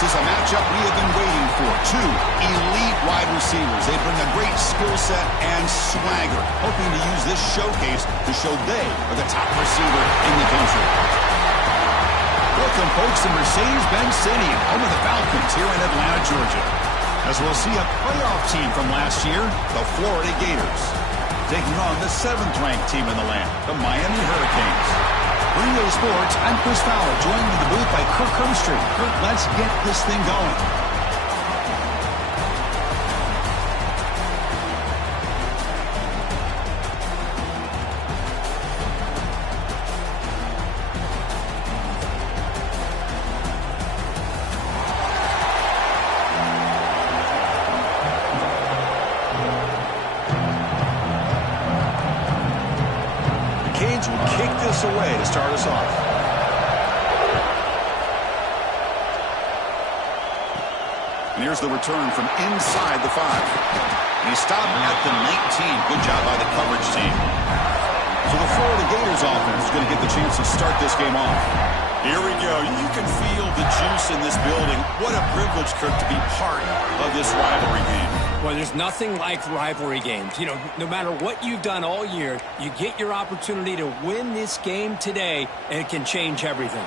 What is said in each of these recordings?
This is a matchup we have been waiting for. Two elite wide receivers. They bring a great skill set and swagger, hoping to use this showcase to show they are the top receiver in the country. Welcome, folks, to Mercedes-Benz Stadium, home of the Falcons here in Atlanta, Georgia. As we'll see a playoff team from last year, the Florida Gators, taking on the 7th-ranked team in the land, the Miami Hurricanes. Bring to sports, I'm Chris Fowler, joined in the booth by Kirk Herbstreit. Kirk, let's get this thing going. Away to start us off. And here's the return from inside the 5. And he stopped at the 19. Good job by the coverage team. So the Florida Gators offense is going to get the chance to start this game off. Here we go. You can feel the juice in this building. What a privilege, Kirk, to be part of this rivalry game. Well, there's nothing like rivalry games. You know, no matter what you've done all year, you get your opportunity to win this game today, and it can change everything.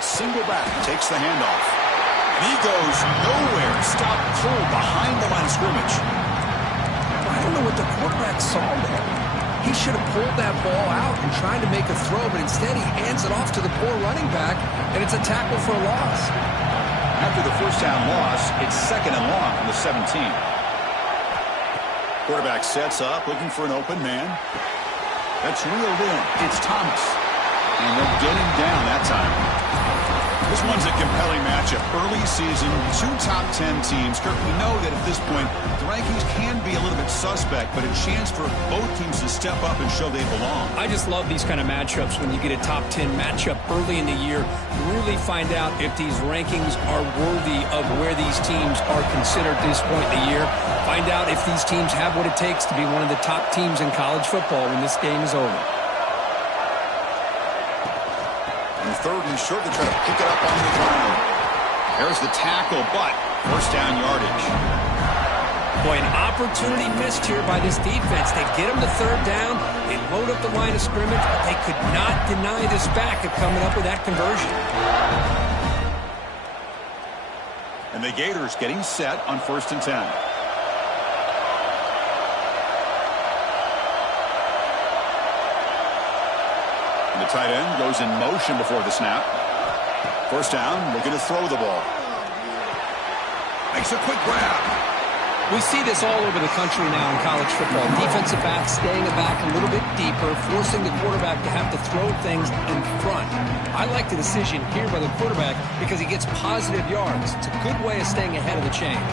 Single back takes the handoff. And he goes nowhere. Stop pull behind the line of scrimmage. I don't know what the quarterback saw there. He should have pulled that ball out and tried to make a throw, but instead he hands it off to the poor running back, and it's a tackle for a loss. After the first down loss, it's 2nd and long from the 17. Quarterback sets up, looking for an open man. That's reeled in. It's Thomas. And they'll get him down that time. This one's a compelling matchup. Early season, 2 top 10 teams. Kirk, we know that at this point, the rankings can be a little bit suspect, but a chance for both teams to step up and show they belong. I just love these kind of matchups when you get a top 10 matchup early in the year. Really find out if these rankings are worthy of where these teams are considered at this point in the year. Find out if these teams have what it takes to be one of the top teams in college football when this game is over. And 3rd and short, they try to pick it up on the ground. There's the tackle, but first down yardage. Boy, an opportunity missed here by this defense. They get them to 3rd down. They load up the line of scrimmage, but they could not deny this back of coming up with that conversion. And the Gators getting set on 1st and 10. The tight end goes in motion before the snap. First down, looking to throw the ball. Makes a quick grab. We see this all over the country now in college football. Defensive backs staying back a little bit deeper, forcing the quarterback to have to throw things in front. I like the decision here by the quarterback because he gets positive yards. It's a good way of staying ahead of the chains.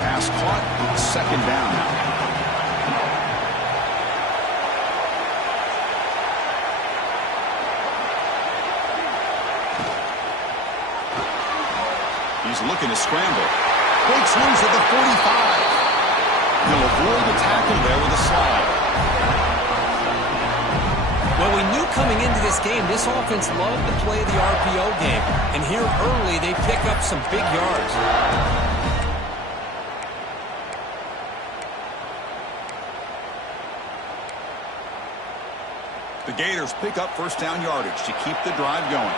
Pass caught, 2nd down now. He's looking to scramble. Breaks loose at the 45. He'll avoid the tackle there with a slide. Well, we knew coming into this game, this offense loved to play the RPO game. And here early, they pick up some big yards. The Gators pick up first down yardage to keep the drive going.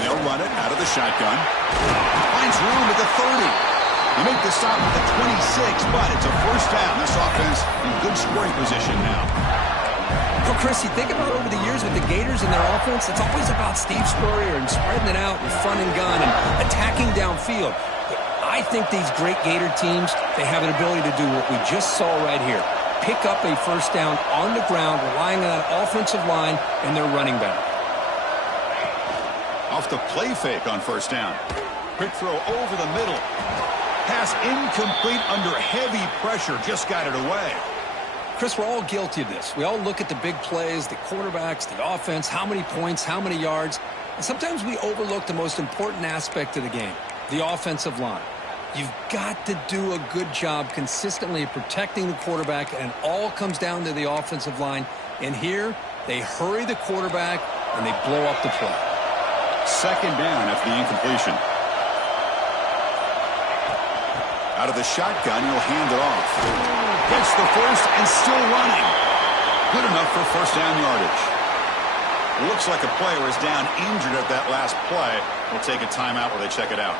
They'll run it out of the shotgun. Finds room at the 30. They make the stop at the 26, but it's a first down. This offense in good scoring position now. Well, Chris, you think about over the years with the Gators and their offense, it's always about Steve Spurrier and spreading it out and front and gun and attacking downfield. But I think these great Gator teams, they have an ability to do what we just saw right here. Pick up a first down on the ground, relying on that offensive line and their running back. Off the play fake on first down. Quick throw over the middle. Pass incomplete under heavy pressure. Just got it away. Chris, we're all guilty of this. We all look at the big plays, the quarterbacks, the offense, how many points, how many yards. And sometimes we overlook the most important aspect of the game, The offensive line. You've got to do a good job consistently of protecting the quarterback, and it all comes down to the offensive line. And here, they hurry the quarterback, and they blow up the play. Second down after the incompletion. Out of the shotgun, he'll hand it off. Gets the first and still running. Good enough for first down yardage. Looks like a player is down injured at that last play. We'll take a timeout while they check it out.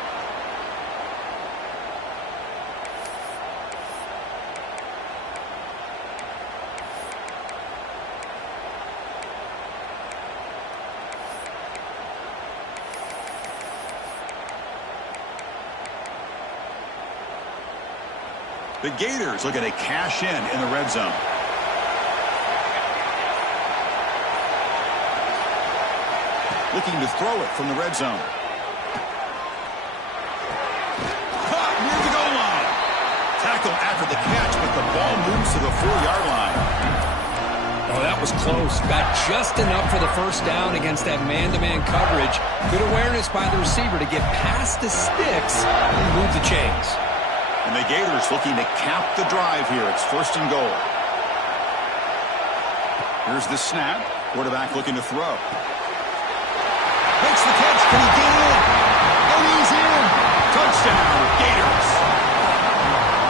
The Gators looking to cash in the red zone. Looking to throw it from the red zone. Caught near the goal line. Tackled after the catch, but the ball moves to the 4-yard line. Oh, that was close. Got just enough for the first down against that man-to-man coverage. Good awareness by the receiver to get past the sticks and move the chains. And the Gators looking to cap the drive here. It's first and goal. Here's the snap. Quarterback looking to throw. Makes the catch. Can he get in? And he's in. Touchdown, Gators.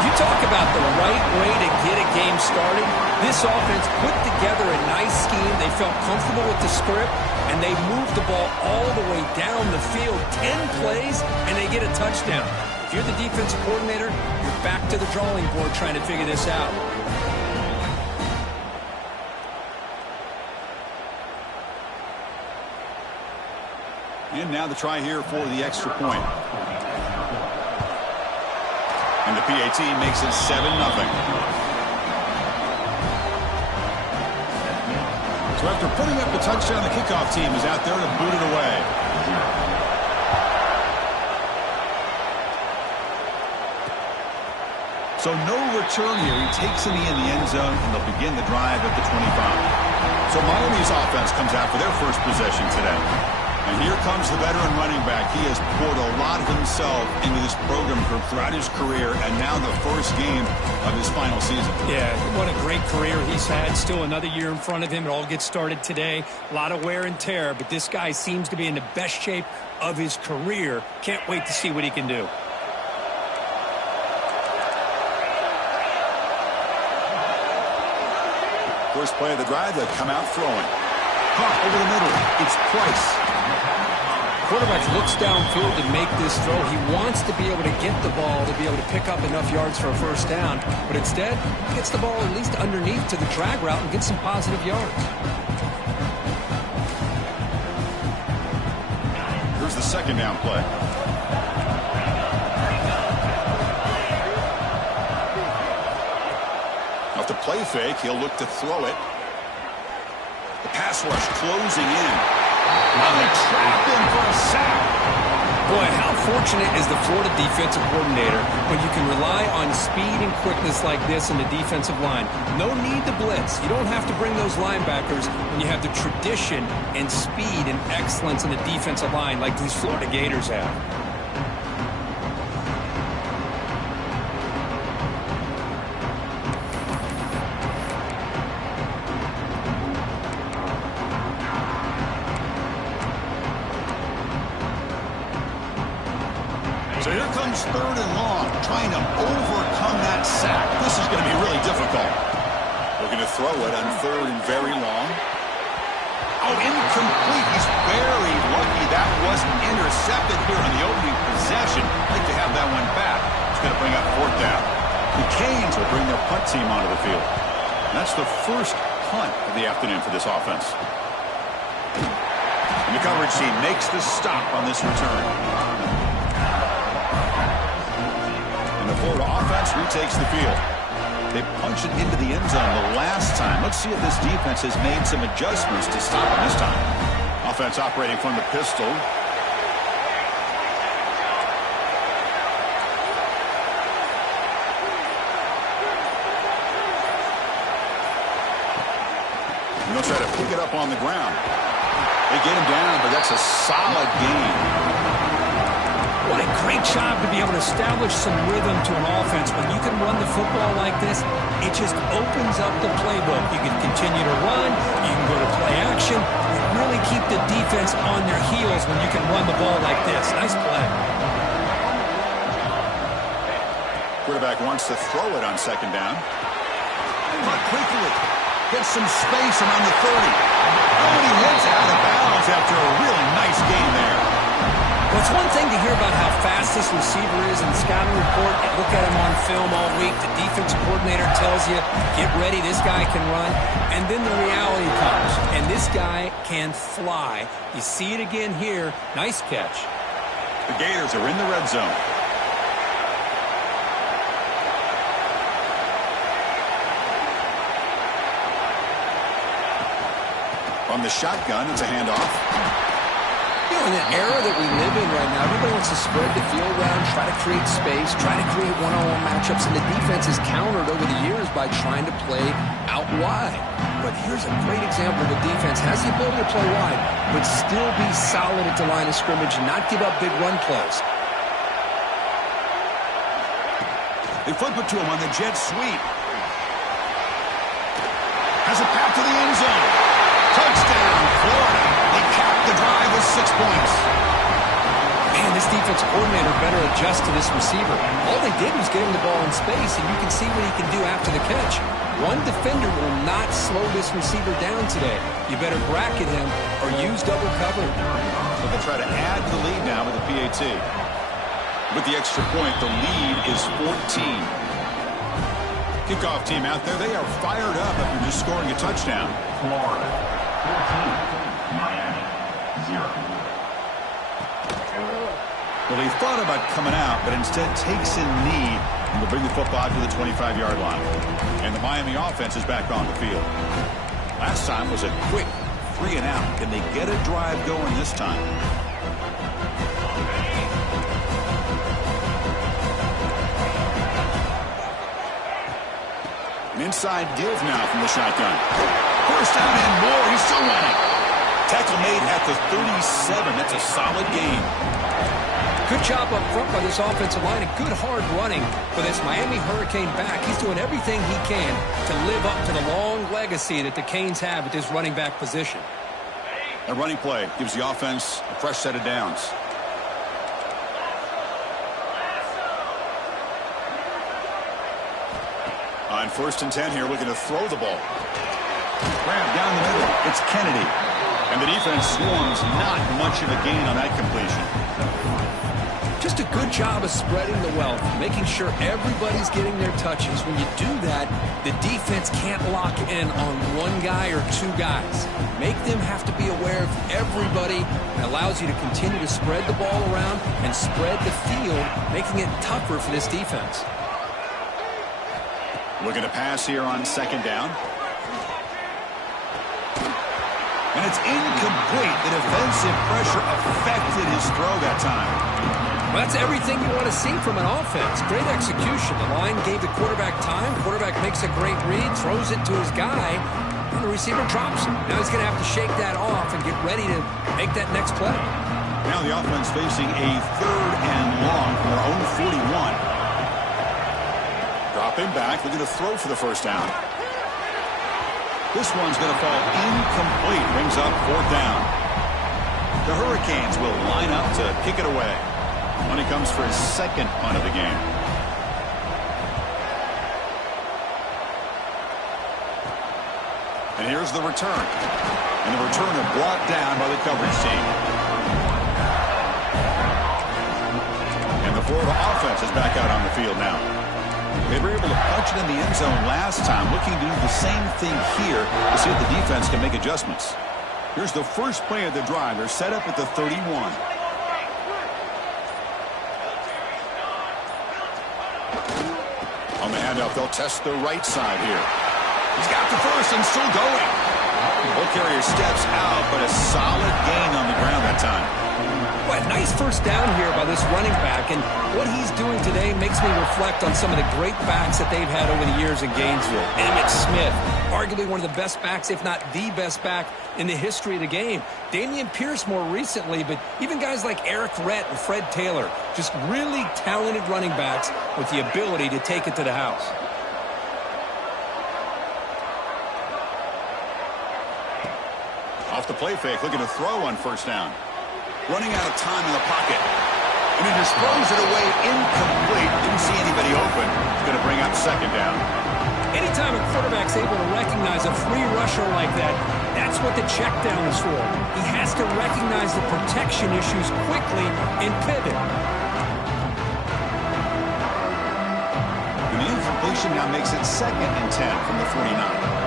You talk about the right way to get a game started. This offense put together a nice scheme. They felt comfortable with the script, and they moved the ball all the way down the field. 10 plays, and they get a touchdown. If you're the defensive coordinator, you're back to the drawing board trying to figure this out. And now the try here for the extra point. And the PAT makes it 7-0. So after putting up the touchdown, the kickoff team is out there to boot it away. So no return here. He takes it in the end zone, and they'll begin the drive at the 25. So Miami's offense comes out for their first possession today. And here comes the veteran running back. He has poured a lot of himself into this program throughout his career, and now the first game of his final season. Yeah, what a great career he's had. Still another year in front of him. It all gets started today. A lot of wear and tear, but this guy seems to be in the best shape of his career. Can't wait to see what he can do. First play of the drive, they come out throwing. Caught over the middle. It's Price. Quarterback looks downfield to make this throw. He wants to be able to get the ball to be able to pick up enough yards for a first down, but instead, he gets the ball at least underneath to the drag route and gets some positive yards. Here's the second down play. Off the play fake, he'll look to throw it. The pass rush closing in. Now they trap him for a sack. Boy, how fortunate is the Florida defensive coordinator when you can rely on speed and quickness like this in the defensive line. No need to blitz. You don't have to bring those linebackers when you have the tradition and speed and excellence in the defensive line like these Florida Gators have. So here comes third and long, trying to overcome that sack. This is going to be really difficult. Looking to throw it on third and very long. Oh, incomplete. He's very lucky that wasn't intercepted here on the opening possession. Like to have that one back. It's going to bring up fourth down. The Canes will bring their punt team onto the field. And that's the first punt of the afternoon for this offense. And the coverage team makes the stop on this return. The Florida offense retakes the field. They punched it into the end zone the last time. Let's see if this defense has made some adjustments to stop them this time. Offense operating from the pistol. And they'll try to pick it up on the ground. They get him down, but that's a solid gain. What a great job to be able to establish some rhythm to an offense. When you can run the football like this, it just opens up the playbook. You can continue to run. You can go to play action. Really keep the defense on their heels when you can run the ball like this. Nice play. Quarterback wants to throw it on second down. But quickly gets some space around the 30. Oh, and he heads out of bounds after a really nice game there. Well, it's one thing to hear about how fast this receiver is in the scouting report. You look at him on film all week. The defensive coordinator tells you, get ready, this guy can run. And then the reality comes, and this guy can fly. You see it again here. Nice catch. The Gators are in the red zone. From the shotgun, it's a handoff. You know, in the era that we live in right now, everybody wants to spread the field around, try to create space, try to create one-on-one matchups, and the defense is countered over the years by trying to play out wide. But here's a great example of a defense has the ability to play wide, but still be solid at the line of scrimmage and not give up big run plays. They flip it to him on the jet sweep. Has a path to the end zone. Touchdown, Florida. They cap the drive with 6 points. Man, this defensive coordinator better adjust to this receiver. All they did was get him the ball in space, and you can see what he can do after the catch. One defender will not slow this receiver down today. You better bracket him or use double cover. So they'll try to add to the lead now with the PAT. With the extra point, the lead is 14. Kickoff team out there, they are fired up after just scoring a touchdown. Florida 14, Miami 0. Well, they thought about coming out, but instead takes a knee and will bring the football to the 25-yard line. And the Miami offense is back on the field. Last time was a quick 3 and out. Can they get a drive going this time? An inside give now from the shotgun. First down and more. He's still running. Tackle made at the 37. That's a solid gain. Good job up front by this offensive line and good hard running for this Miami Hurricane back. He's doing everything he can to live up to the long legacy that the Canes have at this running back position. A running play gives the offense a fresh set of downs. On 1st and 10 here, looking to throw the ball. Grab down the middle. It's Kennedy. And the defense swarms not much of a gain on that completion. Just a good job of spreading the wealth, making sure everybody's getting their touches. When you do that, the defense can't lock in on one guy or 2 guys. Make them have to be aware of everybody. It allows you to continue to spread the ball around and spread the field, making it tougher for this defense. Looking to pass here on 2nd down. And it's incomplete. The defensive pressure affected his throw that time. Well, that's everything you want to see from an offense. Great execution. The line gave the quarterback time. Quarterback makes a great read, throws it to his guy, and the receiver drops him. Now he's going to have to shake that off and get ready to make that next play. Now the offense facing a 3rd and long from their own 41. Dropping back, looking to throw for the first down. This one's going to fall incomplete. Brings up 4th down. The Hurricanes will line up to kick it away. When he comes for his 2nd punt of the game. And here's the return. And the returner brought down by the coverage team. And the Florida offense is back out on the field now. They were able to punch it in the end zone last time, looking to do the same thing here to see if the defense can make adjustments. Here's the first play of the drive. They're set up at the 31. On the handoff, they'll test the right side here. He's got the first and still going. Ball carrier steps out, but a solid gain on the ground that time. Well, nice first down here by this running back, and what he's doing today makes me reflect on some of the great backs that they've had over the years in Gainesville. Emmitt Smith, arguably one of the best backs, if not the best back in the history of the game. Dameon Pierce more recently, but even guys like Eric Rhett and Fred Taylor, just really talented running backs with the ability to take it to the house. Off the play fake, looking to throw on first down. Running out of time in the pocket. And he just throws it away incomplete. Didn't see anybody open. It's going to bring up second down. Anytime a quarterback's able to recognize a free rusher like that, that's what the check down is for. He has to recognize the protection issues quickly and pivot. And the incompletion now makes it 2nd and 10 from the 49.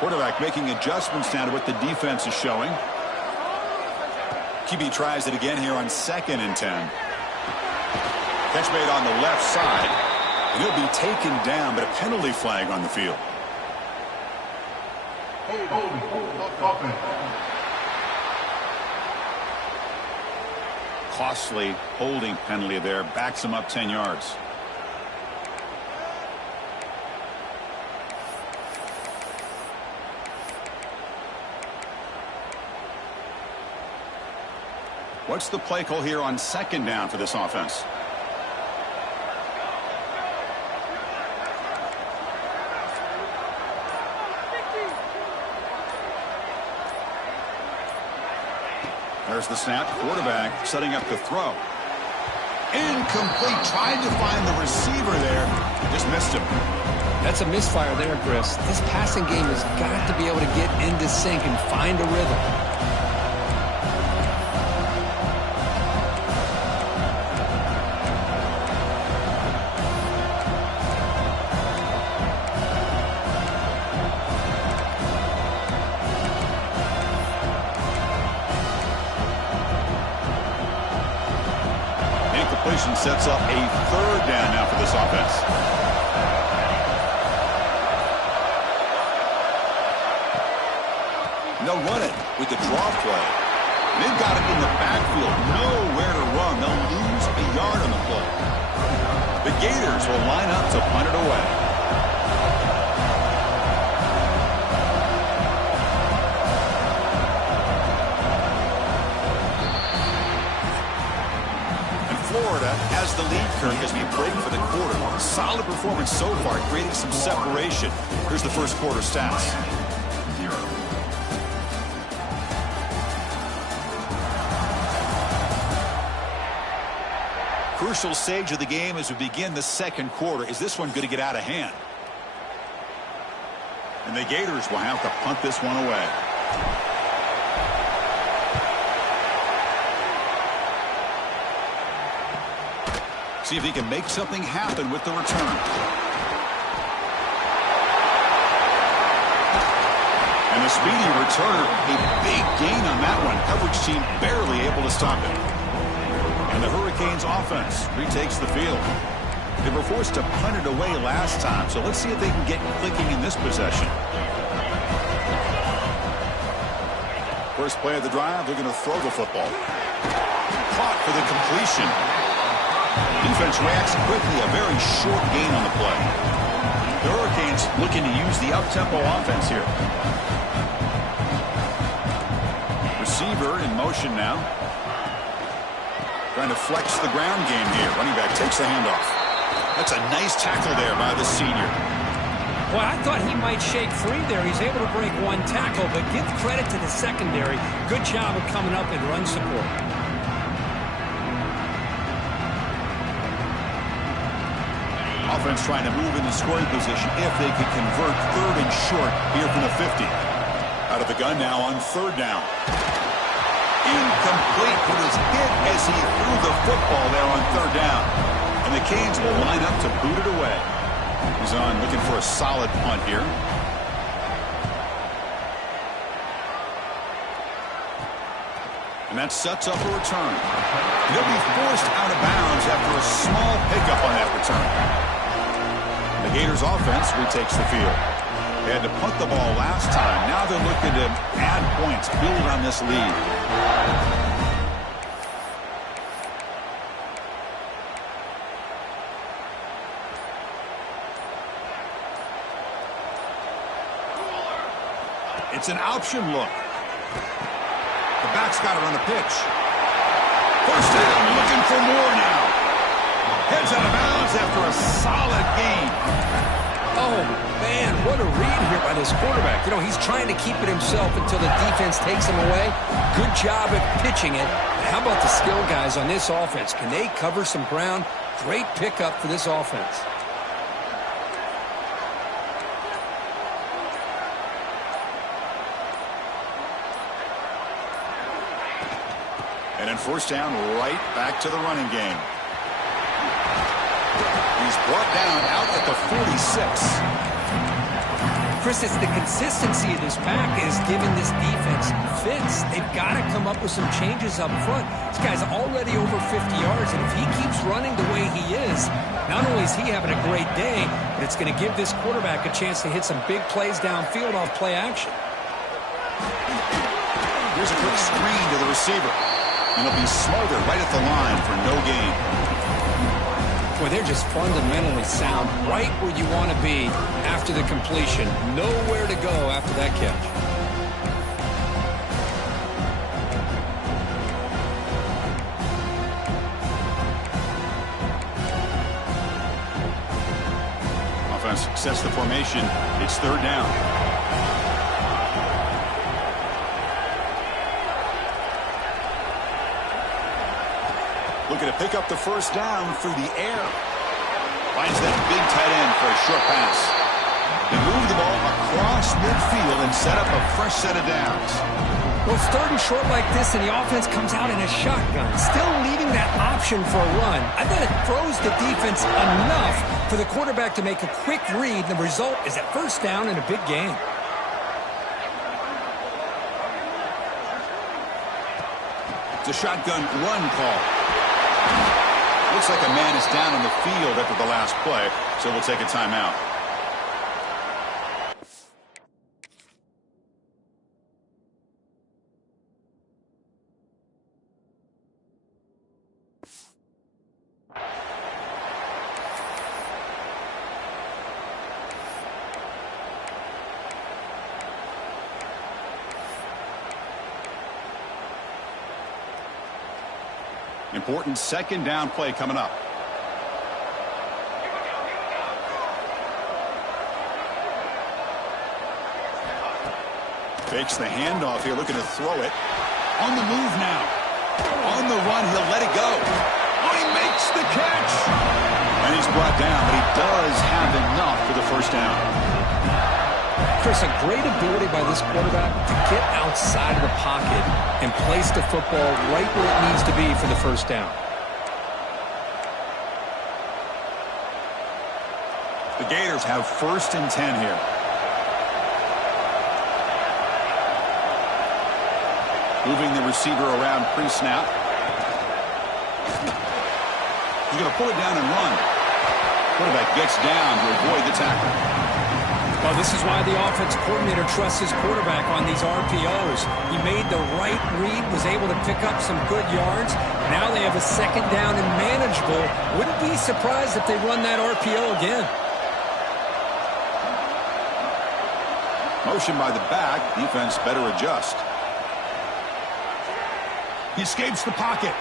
Quarterback making adjustments now to what the defense is showing. QB tries it again here on 2nd and 10. Catch made on the left side. And he'll be taken down, but a penalty flag on the field. Costly holding penalty there. Backs him up 10 yards. What's the play call here on 2nd down for this offense? There's the snap. Quarterback setting up the throw. Incomplete. Tried to find the receiver there. Just missed him. That's a misfire there, Chris. This passing game has got to be able to get into sync and find a rhythm. Sets up a 3rd down now for this offense. And they'll run it with the draw play. They've got it in the backfield. Nowhere to run. They'll lose a yard on the play. The Gators will line up to punt it away. Florida has the lead, Kirk, as we break for the quarter. Solid performance so far, creating some separation. Here's the first quarter stats. 0. Crucial stage of the game as we begin the second quarter. Is this one going to get out of hand? And the Gators will have to punt this one away. See if he can make something happen with the return. And the speedy returner, a big gain on that one. Coverage team barely able to stop it. And the Hurricanes offense retakes the field. They were forced to punt it away last time, so let's see if they can get clicking in this possession. First play of the drive, they're going to throw the football. Caught for the completion. Defense reacts quickly, a very short gain on the play. The Hurricanes looking to use the up-tempo offense here. Receiver in motion now. Trying to flex the ground game here. Running back takes the handoff. That's a nice tackle there by the senior. Well, I thought he might shake free there. He's able to break one tackle, but give credit to the secondary. Good job of coming up and run support. Offense trying to move into scoring position if they could convert 3rd and short here from the 50. Out of the gun now on 3rd down. Incomplete. He was hit as he threw the football there on 3rd down. And the Canes will line up to boot it away. He's on looking for a solid punt here. And that sets up a return. And he'll be forced out of bounds after a small pickup on that return. The Gators offense retakes the field. They had to punt the ball last time. Now they're looking to add points, build on this lead. It's an option look. The back's got it on the pitch. First down, looking for more now. Heads out of bounds after a solid gain. Oh, man, what a read here by this quarterback. You know, he's trying to keep it himself until the defense takes him away. Good job at pitching it. But how about the skill guys on this offense? Can they cover some ground? Great pickup for this offense. And then first down, right back to the running game. He's brought down out at the 46. Chris, it's the consistency of this pack is giving this defense fits. They've got to come up with some changes up front. This guy's already over 50 yards, and if he keeps running the way he is, not only is he having a great day, but it's going to give this quarterback a chance to hit some big plays downfield off play action. Here's a quick screen to the receiver. And it'll be Smothered right at the line for no gain. Boy, they're just fundamentally sound right where you want to be after the completion. Nowhere to go after that catch. Offense sets the formation. It's third down. Looking to pick up the first down through the air. Finds that big tight end for a short pass. They move the ball across midfield and set up a fresh set of downs. Well, it's third and short like this, and the offense comes out in a shotgun, still leaving that option for a run. I bet it throws the defense enough for the quarterback to make a quick read. The result is a first down and a big gain. It's a shotgun run call. Looks like a man is down on the field after the last play, so we'll take a timeout. Important second down play coming up. Fakes the handoff here, looking to throw it. On the move now. On the run, he'll let it go. Oh, he makes the catch. And he's brought down, but he does have enough for the first down. Chris, a great ability by this quarterback to get outside of the pocket and place the football right where it needs to be for the first down. The Gators have first and 10 here. Moving the receiver around pre-snap. He's going to pull it down and run. Quarterback gets down to avoid the tackle. Well, this is why the offense coordinator trusts his quarterback on these RPOs. He made the right read, was able to pick up some good yards. Now they have a second down and manageable. Wouldn't be surprised if they run that RPO again. Motion by the back. Defense better adjust. He escapes the pocket.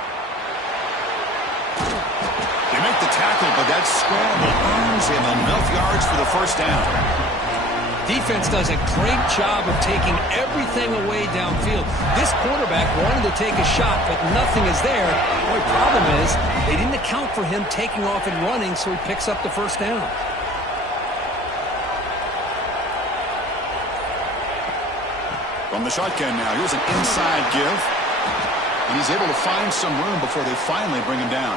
They make the tackle, but that scramble earns him enough yards for the first down. Defense does a great job of taking everything away downfield. This quarterback wanted to take a shot, but nothing is there. The only problem is they didn't account for him taking off and running, so he picks up the first down. From the shotgun now, here's an inside give. And he's able to find some room before they finally bring him down.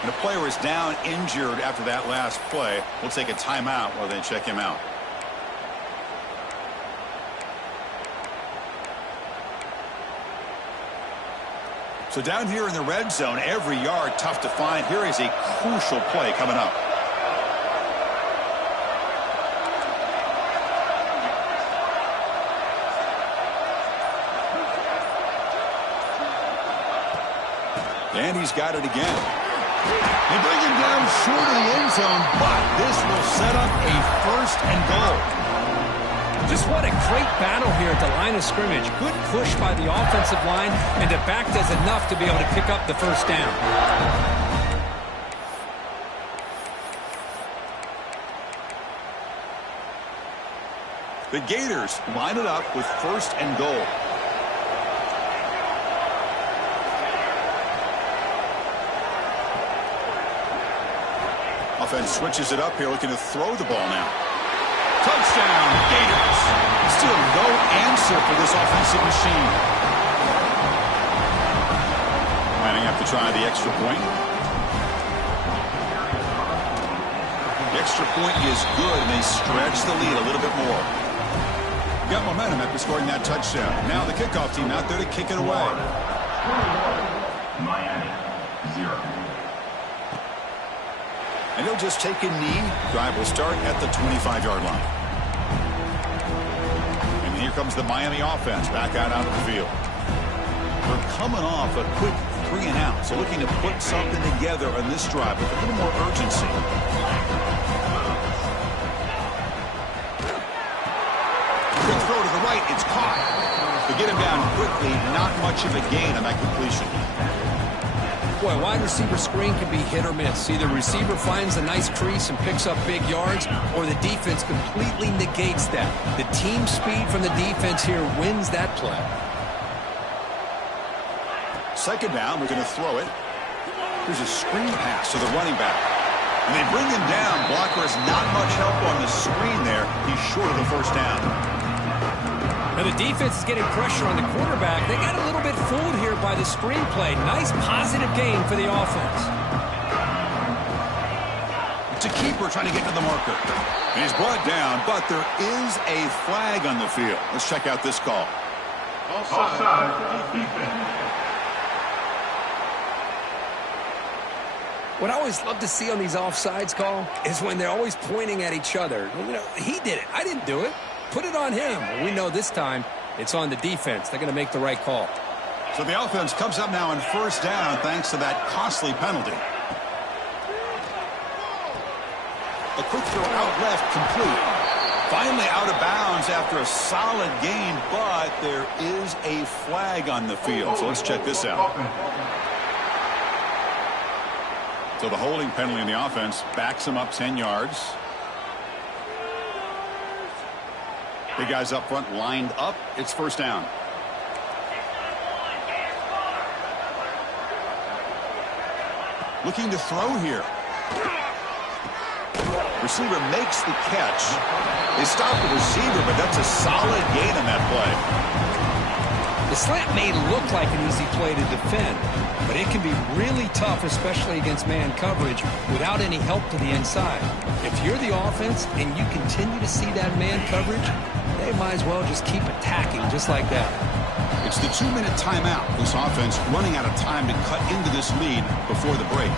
And the player is down injured after that last play. We'll take a timeout while they check him out. So down here in the red zone, every yard tough to find. Here is a crucial play coming up. And he's got it again. They bring him down short of the end zone, but this will set up a 1st and goal. Just what a great battle here at the line of scrimmage. Good push by the offensive line, and the back does enough to be able to pick up the first down. The Gators line it up with 1st and goal. Offense switches it up here, looking to throw the ball now. Touchdown, Gators. Still no answer for this offensive machine. Lining up to try the extra point. The extra point is good, and they stretch the lead a little bit more. Got momentum after scoring that touchdown. Now the kickoff team out there to kick it away. Miami, 0. And he'll just take a knee. Drive will start at the 25-yard line. And here comes the Miami offense back out onto the field. They're coming off a quick 3 and out, so looking to put something together on this drive with a little more urgency. Quick throw to the right. It's caught. They get him down quickly. Not much of a gain on that completion. Boy, wide receiver screen can be hit or miss. Either receiver finds a nice crease and picks up big yards, or the defense completely negates that. The team speed from the defense here wins that play. 2nd down, we're going to throw it. Here's a screen pass to the running back. And they bring him down. Blocker has not much help on the screen there. He's short of the 1st down. Now the defense is getting pressure on the quarterback. They got a little bit fooled here by the screenplay. Nice positive gain for the offense. It's a keeper trying to get to the marker. And he's brought down, but there is a flag on the field. Let's check out this call. Offside, defense. What I always love to see on these offsides call is when they're always pointing at each other. You know, he did it. I didn't do it. Put it on him. Well, we know this time it's on the defense. They're going to make the right call. So the offense comes up now on 1st down thanks to that costly penalty. A quick throw out left, complete. Finally out of bounds after a solid gain, but there is a flag on the field. So let's check this out. So the holding penalty in the offense backs him up 10 yards. The guys up front lined up. It's 1st down. Looking to throw here. Receiver makes the catch. They stop the receiver, but that's a solid gain on that play. The slant may look like an easy play to defend, but it can be really tough, especially against man coverage, without any help to the inside. If you're the offense and you continue to see that man coverage, they might as well just keep attacking just like that. It's the 2-minute timeout. This offense running out of time to cut into this lead before the break.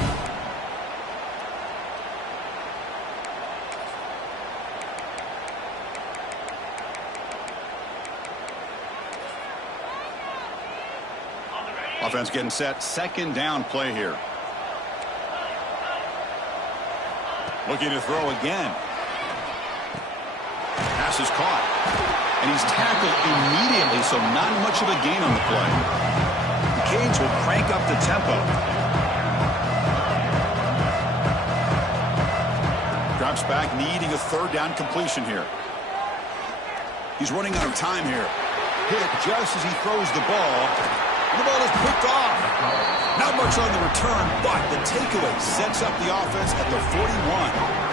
Offense getting set. 2nd down play here. Looking to throw again. Pass is caught. And he's tackled immediately, so not much of a gain on the play. The Canes will crank up the tempo. Drops back, needing a 3rd down completion here. He's running out of time here. Hit just as he throws the ball. And the ball is picked off. Not much on the return, but the takeaway sets up the offense at the 41.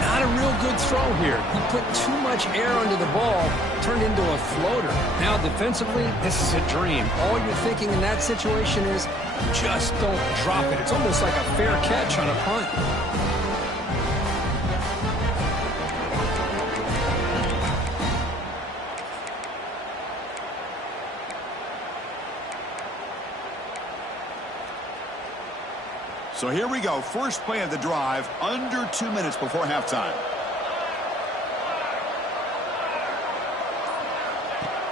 Not a real good throw here. He put too much air under the ball, turned into a floater. Now defensively, this is a dream. All you're thinking in that situation is just don't drop it. It's almost like a fair catch on a punt. So here we go. First play of the drive, under 2 minutes before halftime.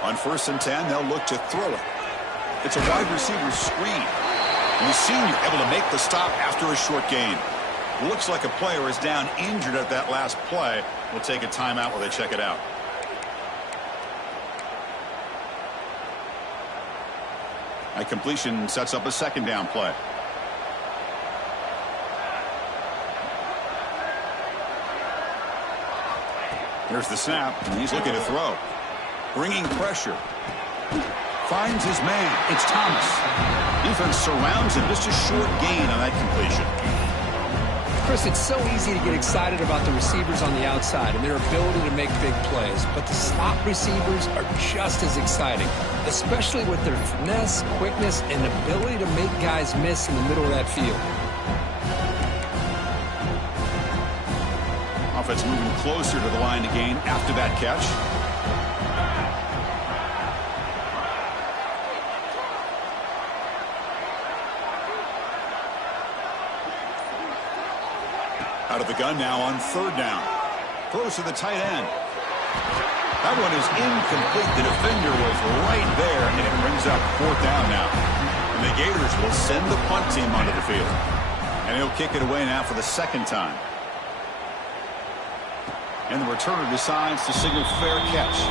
On 1st and 10, they'll look to throw it. It's a wide receiver screen. And the senior able to make the stop after a short gain. Looks like a player is down injured at that last play. We'll take a timeout while they check it out. A completion sets up a second down play. Here's the snap, and he's looking to throw. Bringing pressure. Finds his man. It's Thomas. Defense surrounds him. Just a short gain on that completion. Chris, it's so easy to get excited about the receivers on the outside and their ability to make big plays, but the slot receivers are just as exciting, especially with their finesse, quickness, and ability to make guys miss in the middle of that field. Offense moving closer to the line to gain after that catch. Out of the gun now on third down. Throws to the tight end. That one is incomplete. The defender was right there, and it brings up fourth down now. And the Gators will send the punt team onto the field. And he'll kick it away now for the second time. And the returner decides to signal fair catch.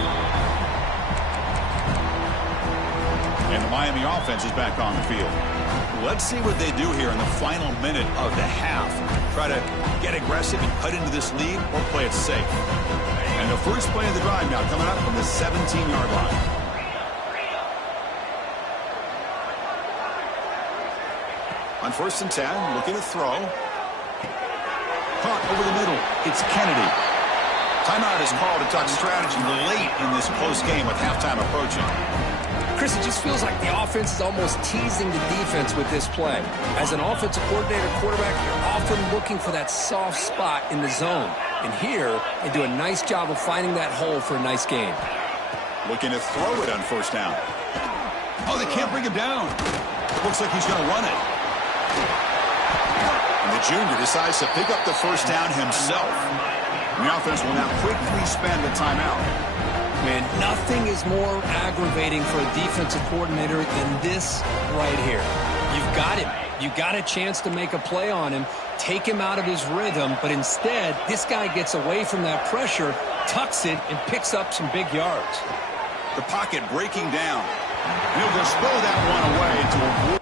And the Miami offense is back on the field. Let's see what they do here in the final minute of the half. Try to get aggressive and cut into this lead or play it safe. And the first play of the drive now coming up from the 17-yard line. On 1st and 10, looking to throw. Caught over the middle. It's Kennedy. Timeout is called to talk strategy late in this close game with halftime approaching. Chris, it just feels like the offense is almost teasing the defense with this play. As an offensive coordinator, quarterback, you're often looking for that soft spot in the zone. And here, they do a nice job of finding that hole for a nice gain. Looking to throw it on 1st down. Oh, they can't bring him down. Looks like he's going to run it. And the junior decides to pick up the 1st down himself. And the offense will now quickly spend a timeout. Man, nothing is more aggravating for a defensive coordinator than this right here. You've got him. You've got a chance to make a play on him, take him out of his rhythm, but instead, this guy gets away from that pressure, tucks it, and picks up some big yards. The pocket breaking down. And he'll just throw that one away to avoid.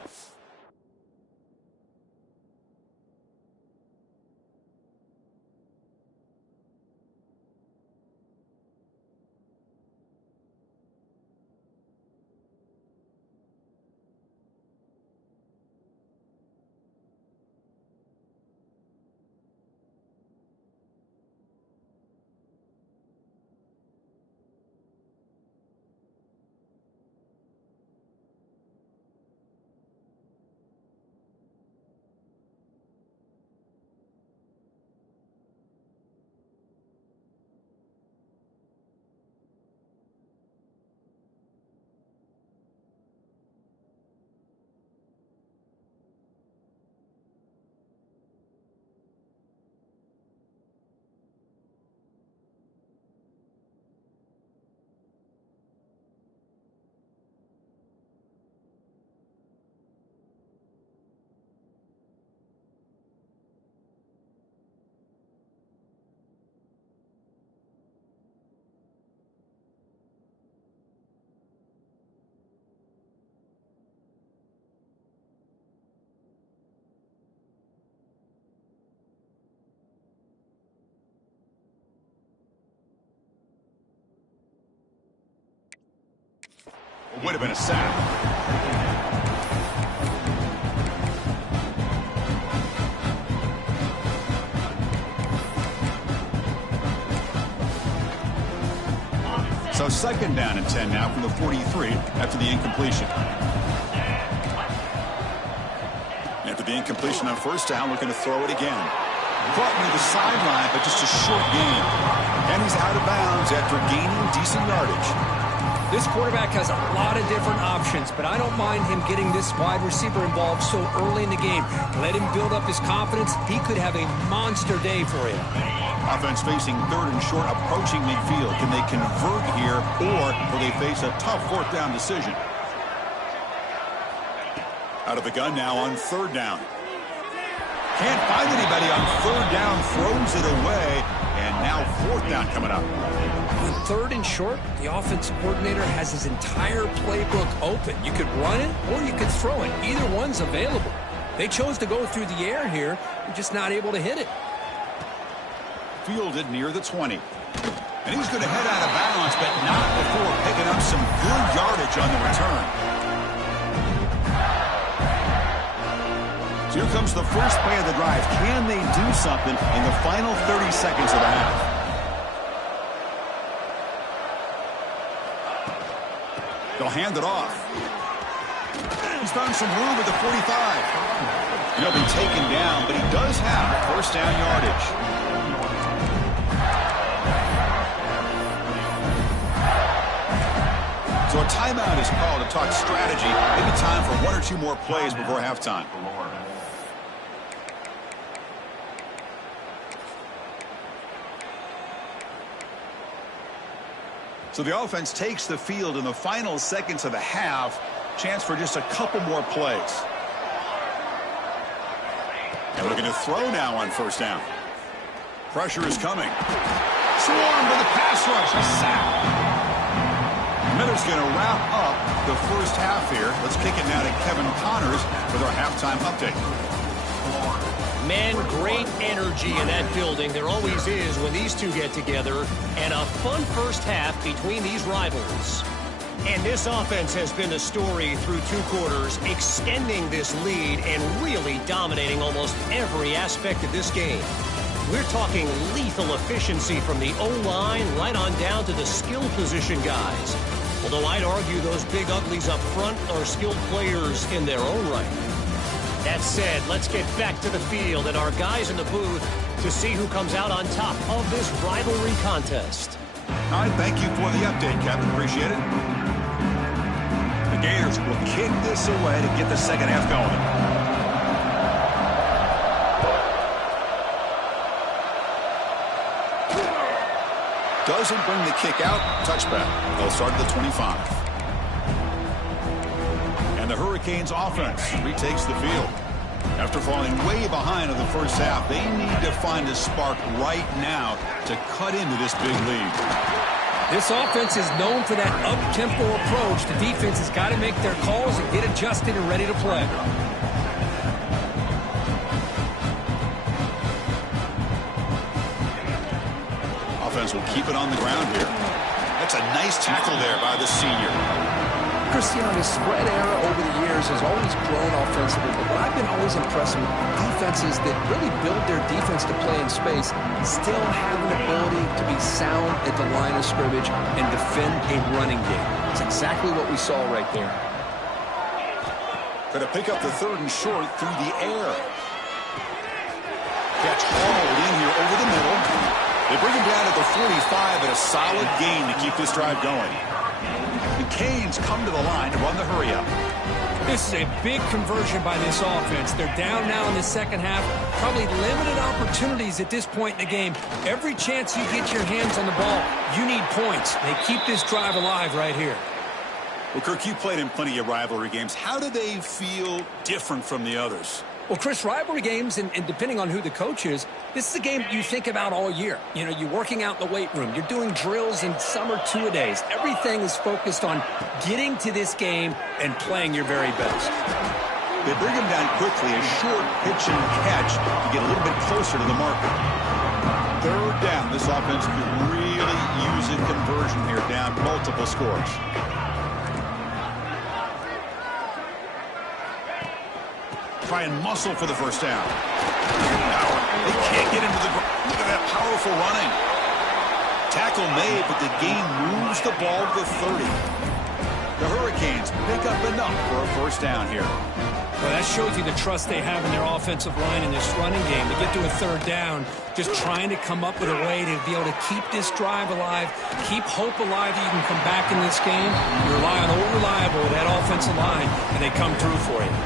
Would have been a sack. So 2nd down and 10 now from the 43 after the incompletion. After the incompletion on 1st down, looking to throw it again. Caught near the sideline, but just a short gain. And he's out of bounds after gaining decent yardage. This quarterback has a lot of different options, but I don't mind him getting this wide receiver involved so early in the game. Let him build up his confidence. He could have a monster day for him. Offense facing 3rd and short, approaching midfield. Can they convert here, or will they face a tough 4th down decision? Out of the gun now on third down. Can't find anybody on third down, throws it away, and now fourth down coming up. On third and short, the offensive coordinator has his entire playbook open. You could run it or you could throw it. Either one's available. They chose to go through the air here. They're just not able to hit it. Fielded near the 20. And he's going to head out of bounds, but not before picking up some good yardage on the return. So here comes the first play of the drive. Can they do something in the final 30 seconds of the half? They'll hand it off. He's found some room at the 45. He'll be taken down, but he does have first down yardage. So a timeout is called to talk strategy. Maybe time for one or two more plays before halftime. So the offense takes the field in the final seconds of the half. Chance for just a couple more plays. And we're going to throw now on first down. Pressure is coming. Swarm for the pass rush. A sack. Miller's going to wrap up the first half here. Let's kick it now to Kevin Connors with our halftime update. Man, great energy in that building. There always is when these two get together. And a fun first half between these rivals. And this offense has been the story through two quarters, extending this lead and really dominating almost every aspect of this game. We're talking lethal efficiency from the O-line right on down to the skill position guys. Although I'd argue those big uglies up front are skilled players in their own right. That said, let's get back to the field and our guys in the booth to see who comes out on top of this rivalry contest. All right, thank you for the update, Kevin. Appreciate it. The Gators will kick this away to get the second half going. Doesn't bring the kick out. Touchback. They'll start at the 25. And the Hurricanes offense retakes the field. After falling way behind in the first half, they need to find a spark right now to cut into this big lead. This offense is known for that up-tempo approach. The defense has got to make their calls and get adjusted and ready to play. Offense will keep it on the ground here. That's a nice tackle there by the senior. Cristiano, the spread era over the years has always grown offensively, but what I've been always impressed with defenses that really build their defense to play in space still have an ability to be sound at the line of scrimmage and defend a running game. It's exactly what we saw right there. Going to pick up the third and short through the air. Catch hauled in here over the middle. They bring him down at the 45 and a solid gain to keep this drive going. The Canes come to the line to run the hurry-up. This is a big conversion by this offense. They're down now in the second half. Probably limited opportunities at this point in the game. Every chance you get your hands on the ball, you need points. They keep this drive alive right here. Well, Kirk, you played in plenty of rivalry games. How do they feel different from the others? Well, Chris, rivalry games, and depending on who the coach is, this is a game you think about all year. You know, you're working out in the weight room. You're doing drills in summer two-a-days. Everything is focused on getting to this game and playing your very best. They bring him down quickly, a short pitch and catch to get a little bit closer to the marker. Third down. This offense could really use a conversion here, down multiple scores. Try and muscle for the first down. They can't get into the ground. Look at that powerful running. Tackle made, but the game moves the ball to the 30. The Hurricanes pick up enough for a first down here. Well, that shows you the trust they have in their offensive line in this running game. To get to a third down, just trying to come up with a way to be able to keep this drive alive, keep hope alive that you can come back in this game. You rely on old reliable, that offensive line, and they come through for you.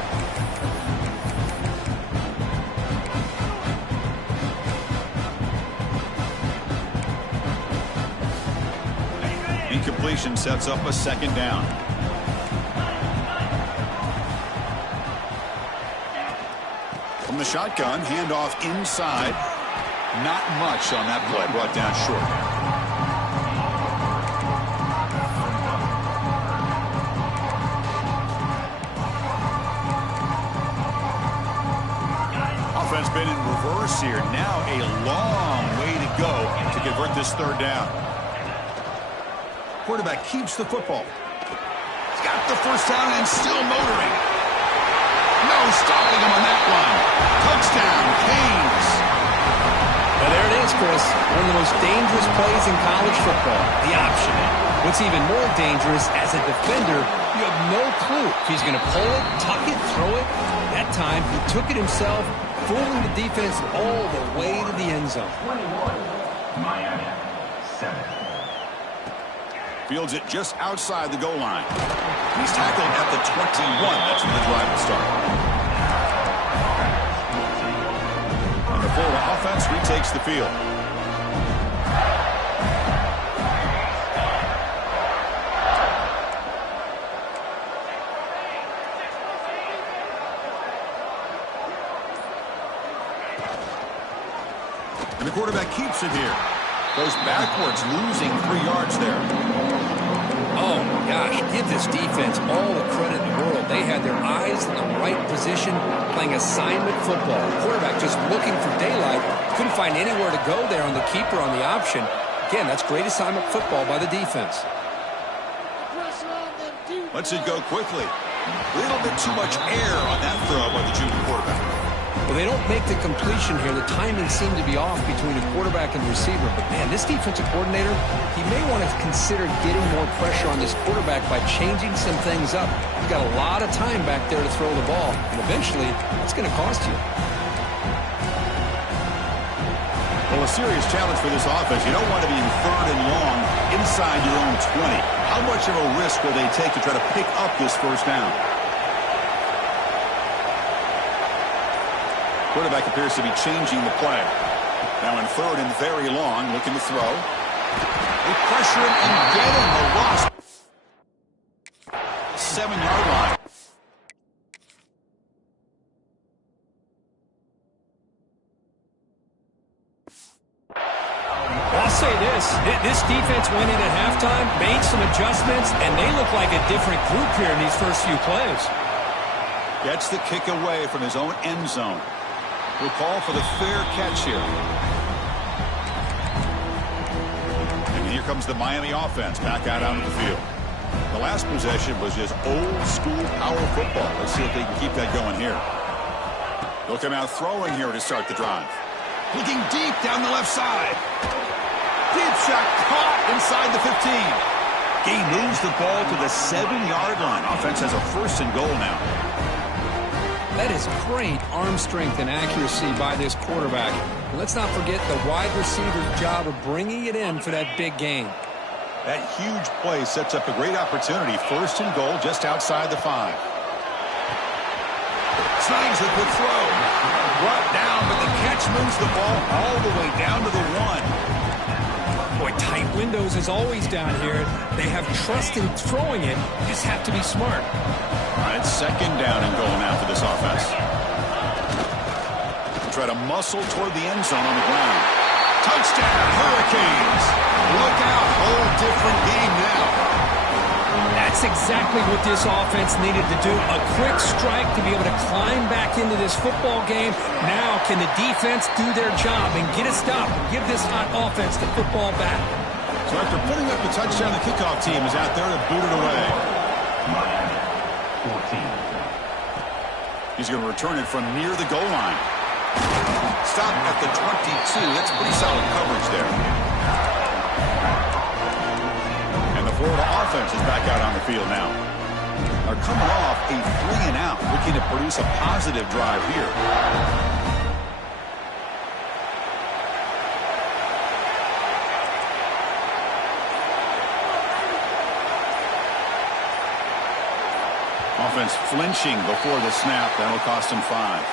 Incompletion sets up a second down. From the shotgun, handoff inside. Not much on that play, brought down short. Offense been in reverse here. Now a long way to go to convert this third down. Quarterback keeps the football. He's got the first down and still motoring. No stalling him on that one. Touchdown, Canes. Well, there it is, Chris. One of the most dangerous plays in college football, the option. What's even more dangerous, as a defender, you have no clue if he's going to pull it, tuck it, throw it. That time, he took it himself, fooling the defense all the way to the end zone. 21, Miami, 7. Fields it just outside the goal line. He's tackled at the 21. That's when the drive will start. And the Florida offense retakes the field. And the quarterback keeps it here. Goes backwards, losing 3 yards there. Oh, my gosh, give this defense all the credit in the world. They had their eyes in the right position, playing assignment football. Quarterback just looking for daylight. Couldn't find anywhere to go there on the keeper on the option. Again, that's great assignment football by the defense. Lets it go quickly. A little bit too much air on that throw by the junior quarterback. Well, they don't make the completion here. The timing seemed to be off between the quarterback and the receiver. But, man, this defensive coordinator, he may want to consider getting more pressure on this quarterback by changing some things up. You've got a lot of time back there to throw the ball, and eventually it's going to cost you. Well, a serious challenge for this offense. You don't want to be in third and long inside your own 20. How much of a risk will they take to try to pick up this first down? Quarterback appears to be changing the play. Now in third and very long, looking to throw. They pressure him and get him. The loss. 7-yard line. I'll say this defense went in at halftime, made some adjustments, and they look like a different group here in these first few plays. Gets the kick away from his own end zone. We'll call for the fair catch here. And here comes the Miami offense back out onto the field. The last possession was just old-school power football. Let's see if they can keep that going here. They'll come out throwing here to start the drive. Looking deep down the left side. Deep shot caught inside the 15. He moves the ball to the 7-yard line. Offense has a first and goal now. That is great arm strength and accuracy by this quarterback. And let's not forget the wide receiver's job of bringing it in for that big gain. That huge play sets up a great opportunity. First and goal just outside the 5. Snags a good throw. Brought down, but the catch moves the ball all the way down to the 1. Boy, tight windows is always down here. They have trust in throwing it. You just have to be smart. All right, second down and goal now for this offense. Try to muscle toward the end zone on the ground. Touchdown, Hurricanes. Look out, whole different game now. That's exactly what this offense needed to do. A quick strike to be able to climb back into this football game. Now can the defense do their job and get a stop and give this hot offense the football back? So after putting up the touchdown, the kickoff team is out there to boot it away. Miami, 14. He's going to return it from near the goal line. Stop at the 22. That's pretty solid coverage there. And the Florida offense is back out on the field now. They're coming off a 3-and-out, looking to produce a positive drive here. Offense flinching before the snap. That'll cost him 5.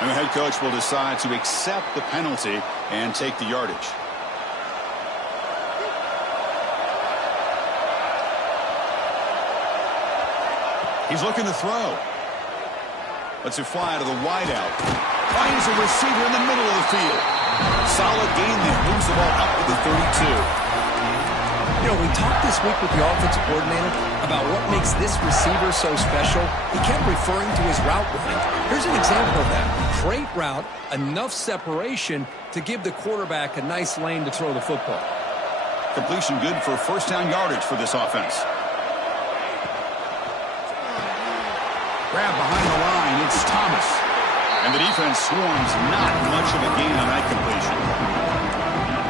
And the head coach will decide to accept the penalty and take the yardage. He's looking to throw. Lets it fly to the wideout. Finds a receiver in the middle of the field. Solid gain there. Moves the ball up to the 32. You know, we talked this week with the offensive coordinator about what makes this receiver so special. He kept referring to his route running. Here's an example of that. Great route, enough separation to give the quarterback a nice lane to throw the football. Completion good for first down yardage for this offense. Grab behind the line. It's Thomas. And the defense swarms. Not much of a gain on that completion.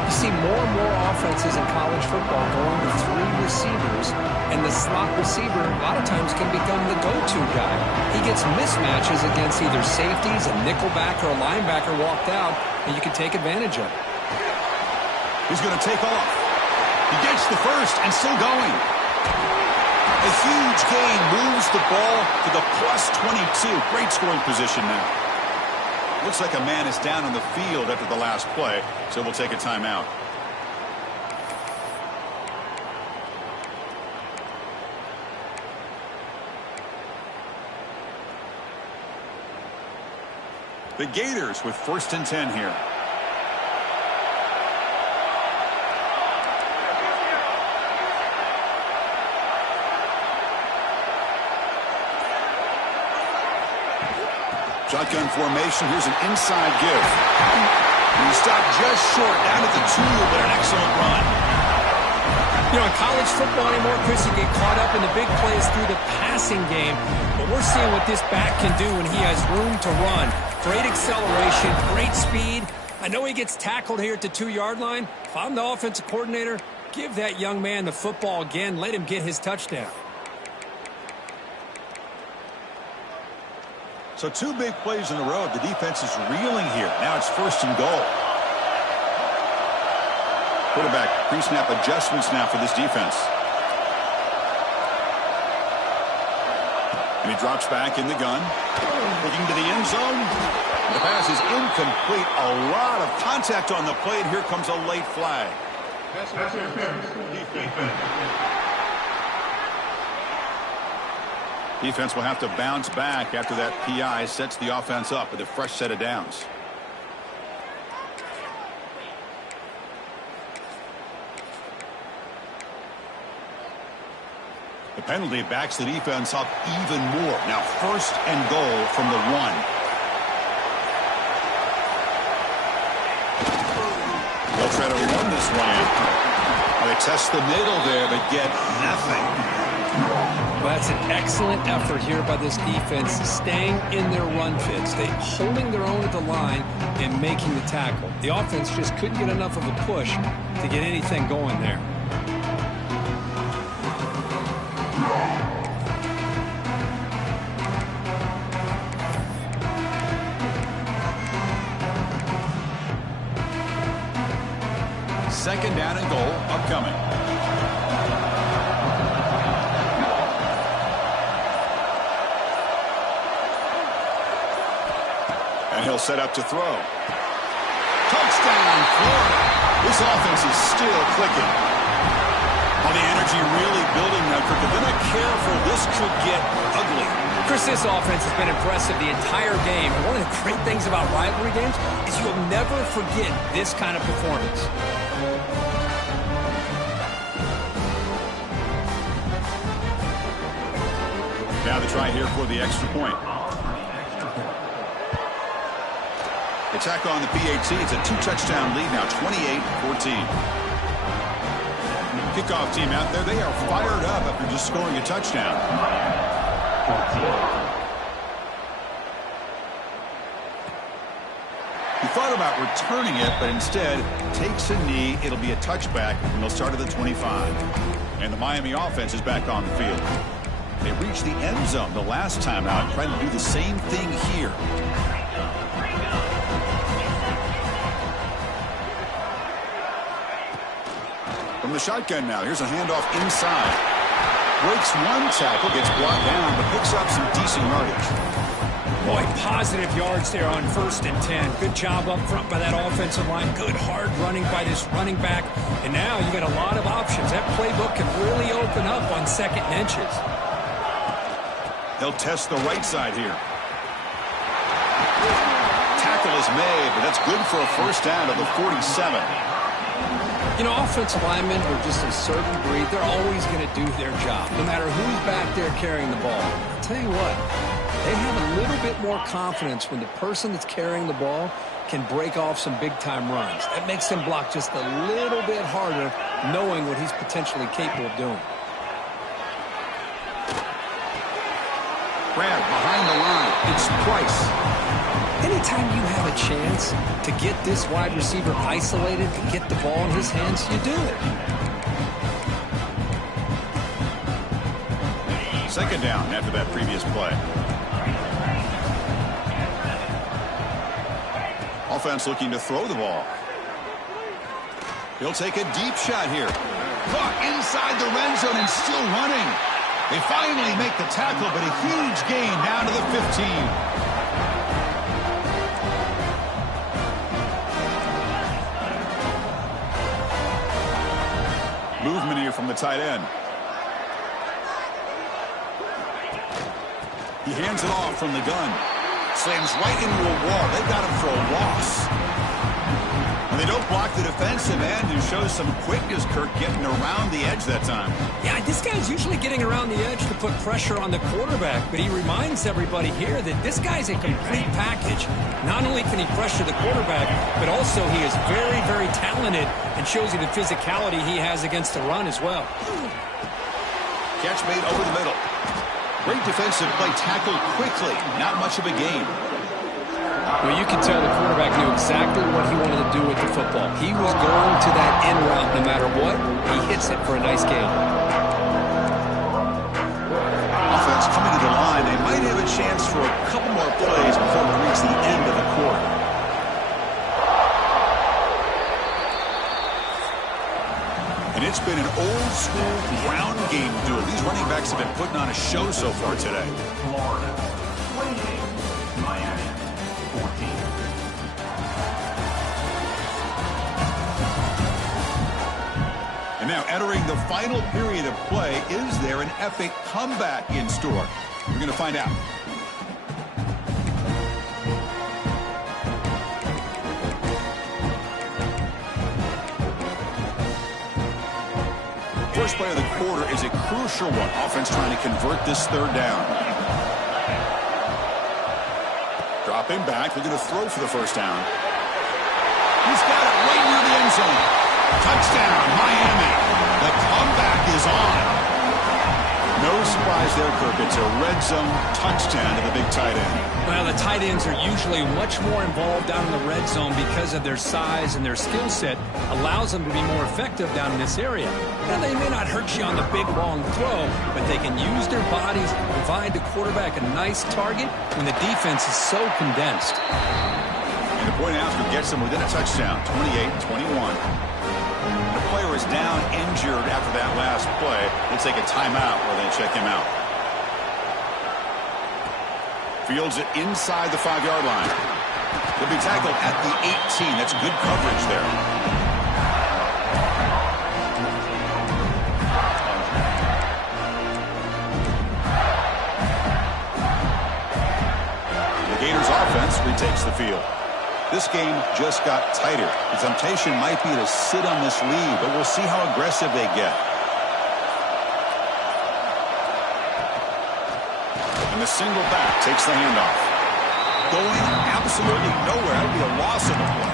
You see more and more offenses in college football going to 3 receivers, and the slot receiver a lot of times can become the go-to guy. He gets mismatches against either safeties, a nickelback, or a linebacker walked out, and you can take advantage of it. He's going to take off. He gets the first and still going. A huge gain moves the ball to the plus 22. Great scoring position now. Looks like a man is down on the field after the last play, so we'll take a timeout. The Gators with 1st and 10 here. Shotgun formation. Here's an inside give. And he stopped just short, down at the 2, but an excellent run. You know, in college football anymore, Chris, you get caught up in the big plays through the passing game. But we're seeing what this back can do when he has room to run. Great acceleration, great speed. I know he gets tackled here at the 2-yard line. If I'm the offensive coordinator, give that young man the football again. Let him get his touchdown. So 2 big plays in a row. The defense is reeling here. Now it's 1st and goal. Quarterback pre-snap adjustments now for this defense. And he drops back in the gun. Looking to the end zone. The pass is incomplete. A lot of contact on the play, and here comes a late flag. Defense will have to bounce back after that PI sets the offense up with a fresh set of downs. The penalty backs the defense up even more. Now 1st and goal from the 1. They'll try to run this one in. They test the middle there, but get nothing. Well, that's an excellent effort here by this defense, staying in their run fits. They holding their own at the line and making the tackle. The offense just couldn't get enough of a push to get anything going there. Second down and goal upcoming. And he'll set up to throw. Touchdown, Florida. This offense is still clicking. Well, the energy really building now, Kirk. If they're not careful, this could get ugly. Chris, this offense has been impressive the entire game. And one of the great things about rivalry games is you'll never forget this kind of performance. Now the try here for the extra point. They tack on the PAT. It's a 2-touchdown lead now, 28-14. Kickoff team out there, they are fired up after just scoring a touchdown. He thought about returning it, but instead takes a knee. It'll be a touchback, and they'll start at the 25. And the Miami offense is back on the field. They reached the end zone the last time out, trying to do the same thing here. From the shotgun now, here's a handoff inside. Breaks one tackle, gets brought down, but picks up some decent yardage. Boy, positive yards there on 1st and 10. Good job up front by that offensive line. Good hard running by this running back. And now you got a lot of options. That playbook can really open up on 2nd and inches. They'll test the right side here. Tackle is made, but that's good for a first down to the 47. You know, offensive linemen are just a certain breed. They're always going to do their job, no matter who's back there carrying the ball. I'll tell you what, they have a little bit more confidence when the person that's carrying the ball can break off some big-time runs. That makes them block just a little bit harder, knowing what he's potentially capable of doing. Grab behind the line. It's Price. Anytime you have a chance to get this wide receiver isolated and get the ball in his hands, you do it. Second down after that previous play. Offense looking to throw the ball. He'll take a deep shot here. Caught inside the red zone and still running. They finally make the tackle, but a huge gain down to the 15. Movement here from the tight end. He hands it off from the gun. Slams right into a wall. They've got him for a loss. And they don't block the defensive end, who shows some quickness, Kirk, getting around the edge that time. Yeah, this guy's usually getting around the edge to put pressure on the quarterback, but he reminds everybody here that this guy's a complete package. Not only can he pressure the quarterback, but also he is very, very talented and shows you the physicality he has against the run as well. Catch made over the middle. Great defensive play, tackled quickly. Not much of a gain. Well, you can tell the quarterback knew exactly what he wanted to do with the football. He was going to that end route no matter what. He hits it for a nice gain. Offense coming to the line. They might have a chance for a couple more plays before we reach the end of the quarter. And it's been an old-school ground game duel. These running backs have been putting on a show so far today. Florida 28, Miami 14. And now entering the final period of play, is there an epic comeback in store? We're going to find out. First play of the quarter is a crucial one. Offense trying to convert this third down. Dropping back, looking to throw for the first down. He's got it right near the end zone. Touchdown, Miami. The comeback is on. No surprise there, Kirk. It's a red zone touchdown to the big tight end. Well, the tight ends are usually much more involved down in the red zone because of their size and their skill set allows them to be more effective down in this area. Now, they may not hurt you on the big, long throw, but they can use their bodies to provide the quarterback a nice target when the defense is so condensed. And the point after gets them within a touchdown, 28-21. The player is down injured after that last play. They take a timeout where they check him out. Fields it inside the 5-yard line. He'll be tackled at the 18. That's good coverage there. The Gators offense retakes the field. This game just got tighter. The temptation might be to sit on this lead, but we'll see how aggressive they get. And the single back takes the handoff. Going absolutely nowhere. That'll be a loss of the play.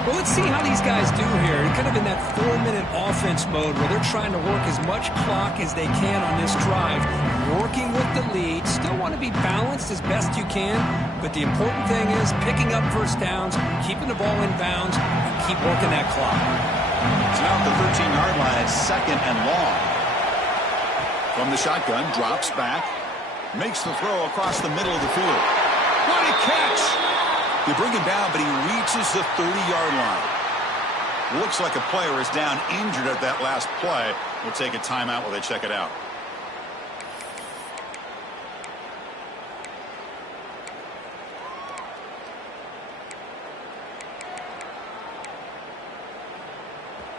Well, let's see how these guys do here. They're kind of in that 4-minute offense mode where they're trying to work as much clock as they can on this drive. Working with the lead. Still want to be balanced as best you can. But the important thing is picking up first downs, keeping the ball in bounds, and keep working that clock. It's now at the 13-yard line at second and long. From the shotgun, drops back. Makes the throw across the middle of the field. What a catch! They bring him down, but he reaches the 30-yard line. Looks like a player is down injured at that last play. We'll take a timeout while they check it out.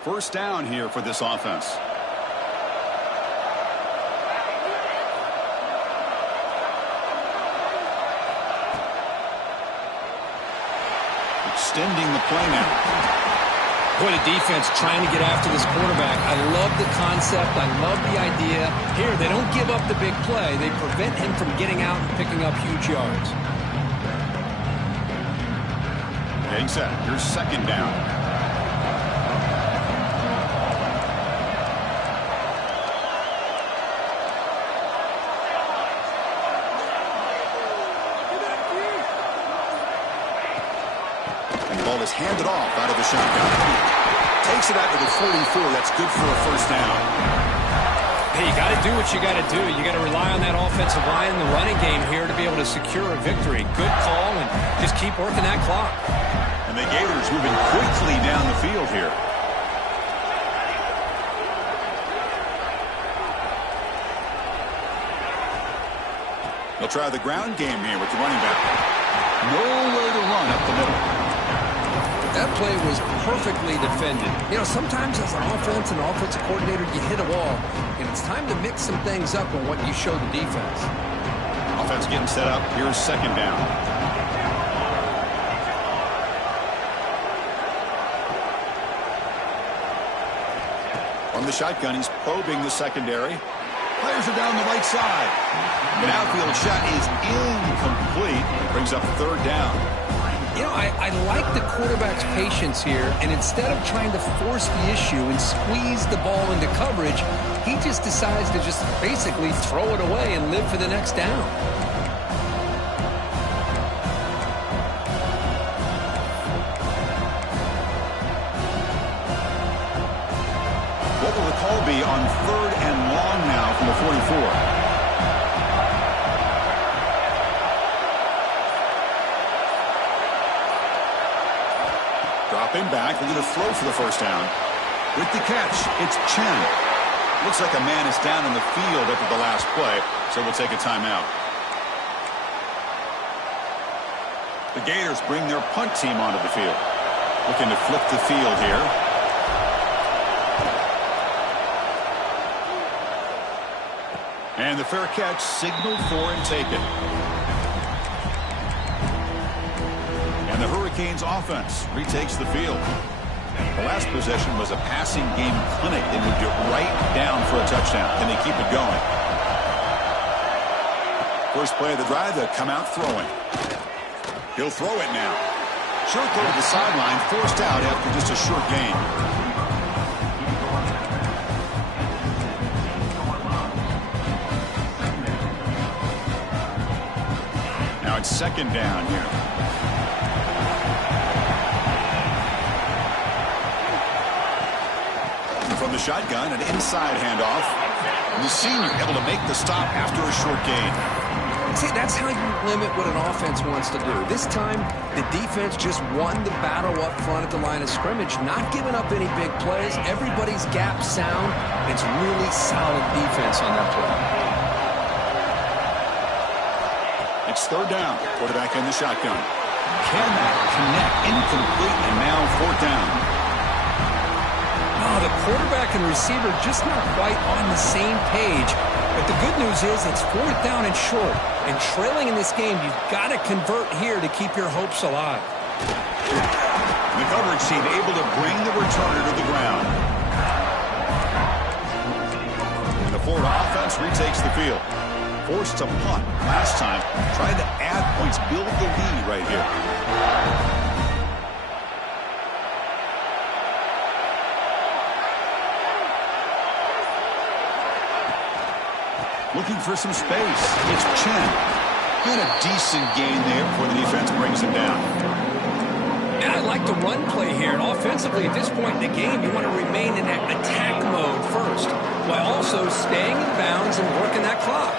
First down here for this offense. extending the play now. Boy, the defense trying to get after this quarterback. I love the concept. I love the idea. Here, they don't give up the big play. They prevent him from getting out and picking up huge yards. Getting set. Here's second down. Is handed off out of the shotgun. Takes it out to the 44. That's good for a first down. Hey, you got to do what you got to do. You got to rely on that offensive line and the running game here to be able to secure a victory. Good call, and just keep working that clock. And the Gators moving quickly down the field here. They'll try the ground game here with the running back. Nowhere to run up the middle. That play was perfectly defended. You know, sometimes as an offense and offensive coordinator, you hit a wall, and it's time to mix some things up on what you show the defense. Offense getting set up. Here's second down. From the shotgun, he's probing the secondary. Fires it down the right side. An outfield shot is incomplete. Brings up third down. You know, I like the quarterback's patience here, and instead of trying to force the issue and squeeze the ball into coverage, he just decides to just basically throw it away and live for the next down. What will the call be on third and long now from the 44? Dropping back, looking to throw for the first down. With the catch, it's Chen. Looks like a man is down in the field after the last play, so we'll take a timeout. The Gators bring their punt team onto the field. Looking to flip the field here. And the fair catch signaled for and taken. And the Hurricanes offense retakes the field. The last possession was a passing game clinic. They moved it right down for a touchdown. Can they keep it going? First play of the drive, they'll come out throwing. He'll throw it now. Short throw to the sideline, forced out after just a short gain. Now it's second down here. From the shotgun, an inside handoff. And the senior able to make the stop after a short gain. See, that's how you limit what an offense wants to do. This time, the defense just won the battle up front at the line of scrimmage, not giving up any big plays. Everybody's gap sound. It's really solid defense on that play. It's third down. Quarterback in the shotgun. Can that connect? Incomplete, and now fourth down. Oh, the quarterback and receiver just not quite on the same page. But the good news is it's fourth down and short. And trailing in this game, you've got to convert here to keep your hopes alive. The coverage team able to bring the returner to the ground. And the Florida offense retakes the field. Forced to punt last time. Trying to add points, build the lead right here. Looking for some space. It's Chen. Had a decent gain there before the defense brings him down. And I like the run play here. And offensively, at this point in the game, you want to remain in that attack mode first, while also staying in bounds and working that clock.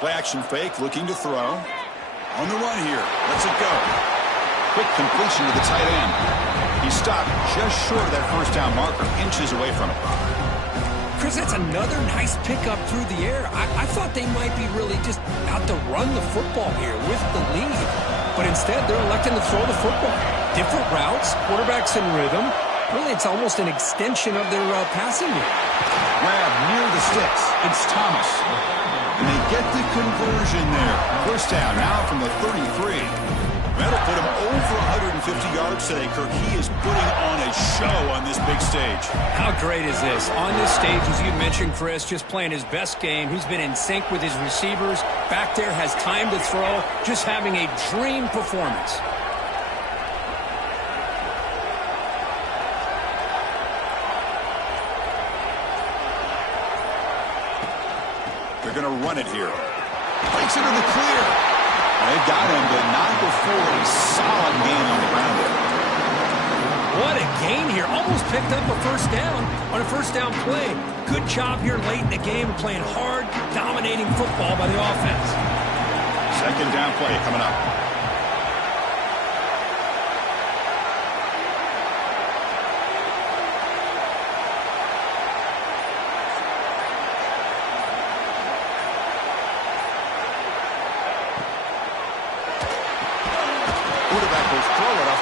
Play action fake, looking to throw. On the run here. Lets it go. Quick completion to the tight end. He stopped just short of that first down marker, inches away from it. Chris, that's another nice pickup through the air. I thought they might be really just out to run the football here with the lead. But instead, they're electing to throw the football. Different routes, quarterbacks in rhythm. Really, it's almost an extension of their passing game. Grab near the sticks. It's Thomas. And they get the conversion there. First down now from the 33. That'll put him over 150 yards today, Kirk. He is putting on a show on this big stage. How great is this? On this stage, as you mentioned, Chris, just playing his best game. He's been in sync with his receivers. Back there, has time to throw. Just having a dream performance. They're going to run it here. Breaks it in the clear. They got him, but not before a solid gain on the ground there. What a gain here. Almost picked up a first down on a first down play. Good job here late in the game, playing hard, dominating football by the offense. Second down play coming up.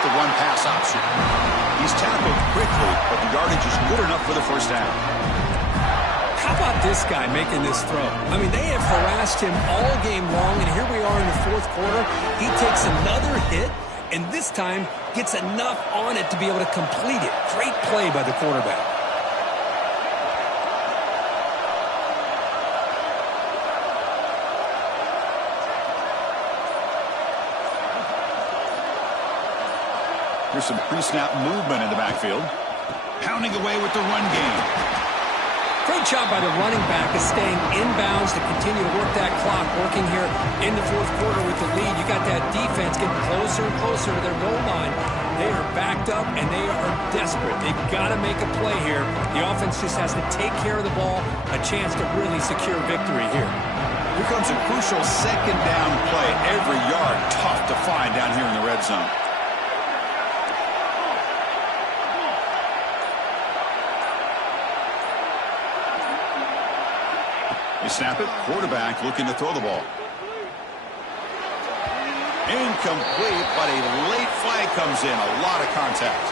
The run pass option. He's tackled quickly, but the yardage is good enough for the first down. How about this guy making this throw? I mean, they have harassed him all game long, and here we are in the fourth quarter. He takes another hit, and this time gets enough on it to be able to complete it. Great play by the quarterback. Here's some pre-snap movement in the backfield. Pounding away with the run game. Great job by the running back of staying inbounds to continue to work that clock, working here in the fourth quarter with the lead. You got that defense getting closer and closer to their goal line. They are backed up, and they are desperate. They've got to make a play here. The offense just has to take care of the ball, a chance to really secure victory here. Here comes a crucial second down play. Every yard tough to find down here in the red zone. They snap it. Quarterback looking to throw the ball. Incomplete, but a late flag comes in. A lot of contact.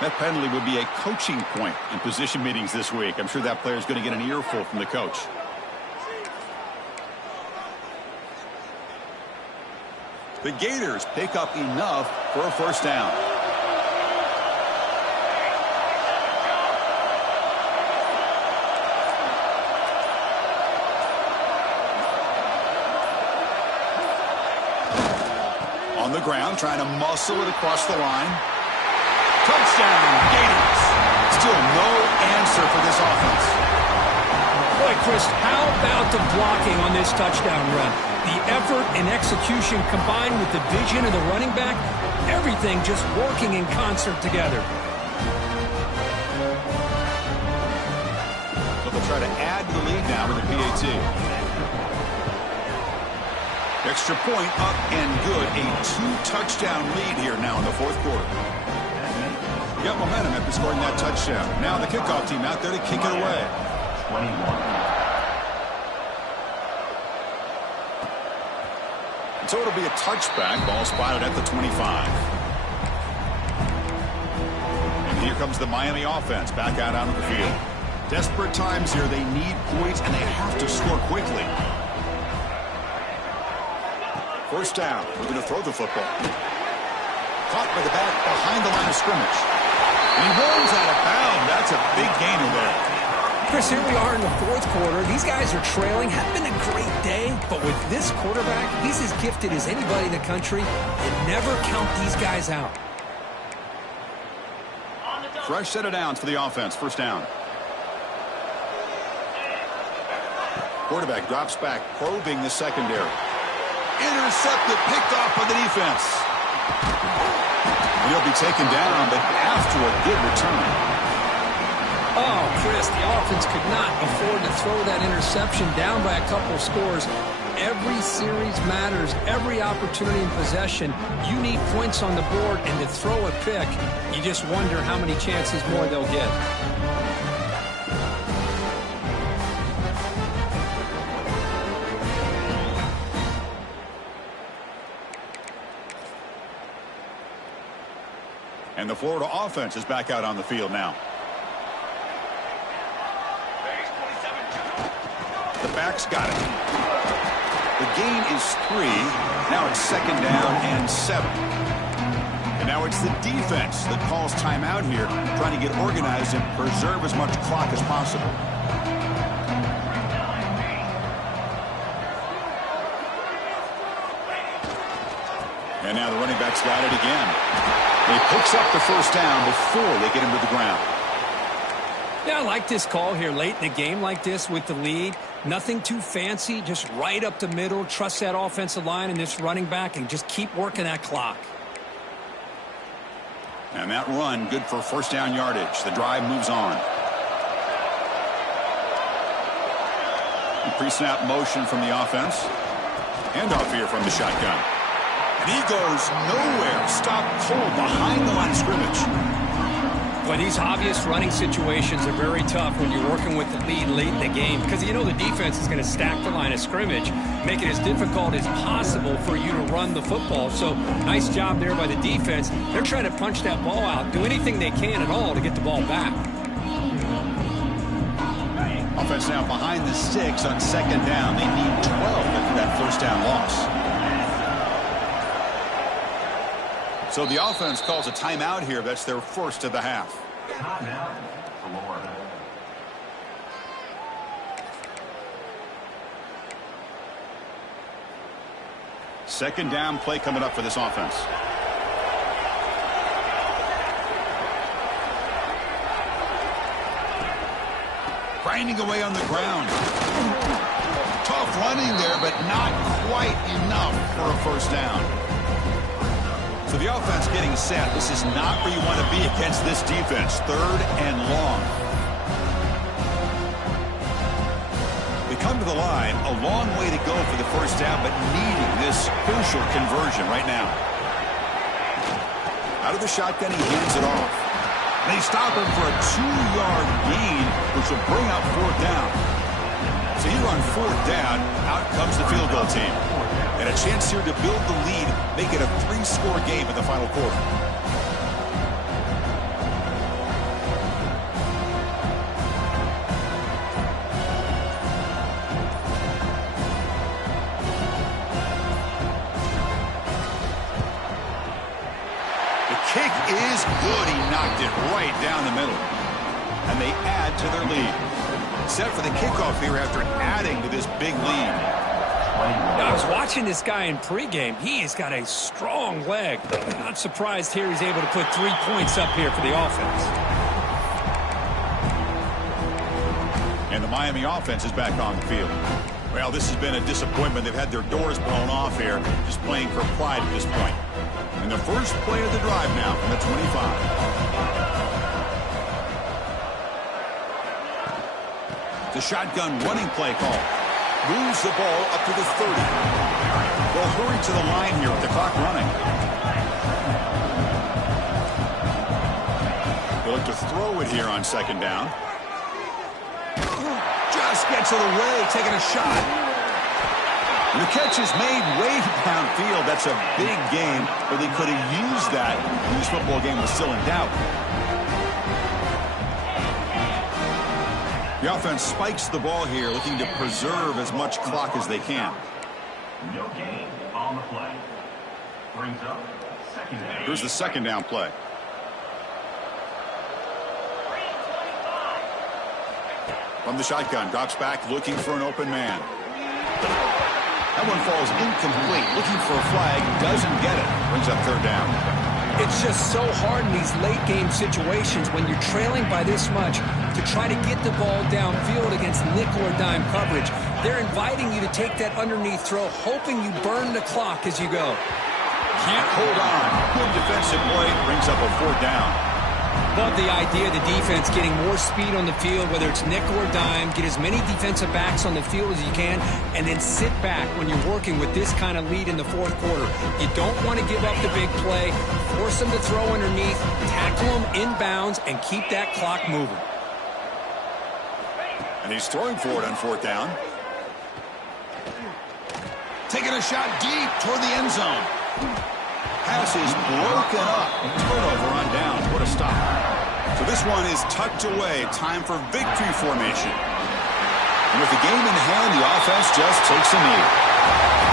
That penalty would be a coaching point in position meetings this week. I'm sure that player is going to get an earful from the coach. The Gators pick up enough for a first down. On the ground, trying to muscle it across the line. Touchdown, Gators. Still no answer for this offense. Boy, Chris, how about the blocking on this touchdown run? The effort and execution combined with the vision of the running back, everything just working in concert together. So they'll try to add to the lead now with a PAT. Extra point up and good. A 2-touchdown lead here now in the fourth quarter. You got momentum after scoring that touchdown. Now the kickoff team out there to kick it away. 21. So it'll be a touchback. Ball spotted at the 25. And here comes the Miami offense back out onto the field. Desperate times here. They need points, and they have to score quickly. First down. We're going to throw the football. Caught by the back behind the line of scrimmage. And he rolls out of bounds. That's a big gainer there. Chris, here we are in the fourth quarter. These guys are trailing. Hadn't been a great day, but with this quarterback, he's as gifted as anybody in the country. And never count these guys out. Fresh set of downs for the offense. First down. Quarterback drops back, probing the secondary. Intercepted, picked off by the defense. He'll be taken down, but after a good return. Oh, Chris, the offense could not afford to throw that interception down by a couple scores. Every series matters. Every opportunity in possession. You need points on the board, and to throw a pick, you just wonder how many chances more they'll get. And the Florida offense is back out on the field now. The back's got it. The gain is 3. Now it's 2nd down and 7. And now it's the defense that calls timeout here, trying to get organized and preserve as much clock as possible. And now the running back's got it again. He picks up the 1st down before they get him to the ground. Yeah, I like this call here late in the game like this with the lead. Nothing too fancy, just right up the middle. Trust that offensive line and this running back and just keep working that clock. And that run, good for 1st down yardage. The drive moves on. Pre-snap motion from the offense. Handoff here from the shotgun. And he goes nowhere. Stopped cold behind the line of scrimmage. But these obvious running situations are very tough when you're working with the lead late in the game because you know the defense is going to stack the line of scrimmage, make it as difficult as possible for you to run the football. So nice job there by the defense. They're trying to punch that ball out, do anything they can at all to get the ball back. Offense now behind the 6 on 2nd down. They need 12 after that 1st down loss. So the offense calls a timeout here. That's their 1st of the half. Timeout, Florida. Second down play coming up for this offense. Grinding away on the ground. Tough running there, but not quite enough for a 1st down. So the offense getting set. This is not where you want to be against this defense. 3rd and long. They come to the line. A long way to go for the 1st down, but needing this crucial conversion right now. Out of the shotgun, he hands it off. They stop him for a 2-yard gain, which will bring up 4th down. So here on 4th down, out comes the field goal team. And a chance here to build the lead, make it a 3-score game in the final quarter. The kick is good. He knocked it right down the middle. And they add to their lead. Set for the kickoff here after adding to this big lead. I was watching this guy in pregame. He has got a strong leg. Not surprised here he's able to put 3 points up here for the offense. And the Miami offense is back on the field. Well, this has been a disappointment. They've had their doors blown off here, just playing for pride at this point. And the first play of the drive now from the 25. The shotgun running play call. Moves the ball up to the 30. They'll hurry to the line here with the clock running. They'll look to throw it here on 2nd down. Just gets it away, taking a shot. And the catch is made way downfield. That's a big game, but they could have used that when this football game was still in doubt. The offense spikes the ball here, looking to preserve as much clock as they can. No gain on the play. Brings up 2nd down. Here's the 2nd down play. From the shotgun, drops back, looking for an open man. That one falls incomplete, looking for a flag, doesn't get it. Brings up 3rd down. It's just so hard in these late-game situations when you're trailing by this much to try to get the ball downfield against nickel or dime coverage. They're inviting you to take that underneath throw, hoping you burn the clock as you go. Can't hold on. Good defensive play, brings up a 4th down. Love the idea of the defense getting more speed on the field, whether it's nickel or dime, get as many defensive backs on the field as you can, and then sit back when you're working with this kind of lead in the 4th quarter. You don't want to give up the big play, force them to throw underneath, tackle them inbounds, and keep that clock moving. And he's throwing for it on 4th down. Taking a shot deep toward the end zone. pass is broken up. Turnover on downs. What a stop. So this one is tucked away. Time for victory formation. And with the game in hand, the offense just takes a knee.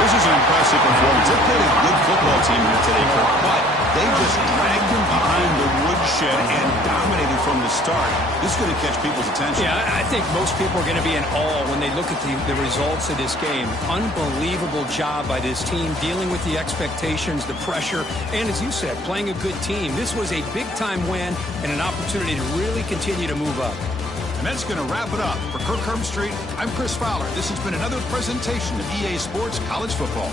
This is an impressive performance. They played a good football team here today, Kirk, but they just dragged them behind the woodshed and dominated from the start. This is going to catch people's attention. Yeah, I think most people are going to be in awe when they look at the results of this game. Unbelievable job by this team dealing with the expectations, the pressure, and as you said, playing a good team. This was a big-time win and an opportunity to really continue to move up. And that's going to wrap it up. For Kirk Herbstreit, I'm Chris Fowler. This has been another presentation of EA Sports College Football.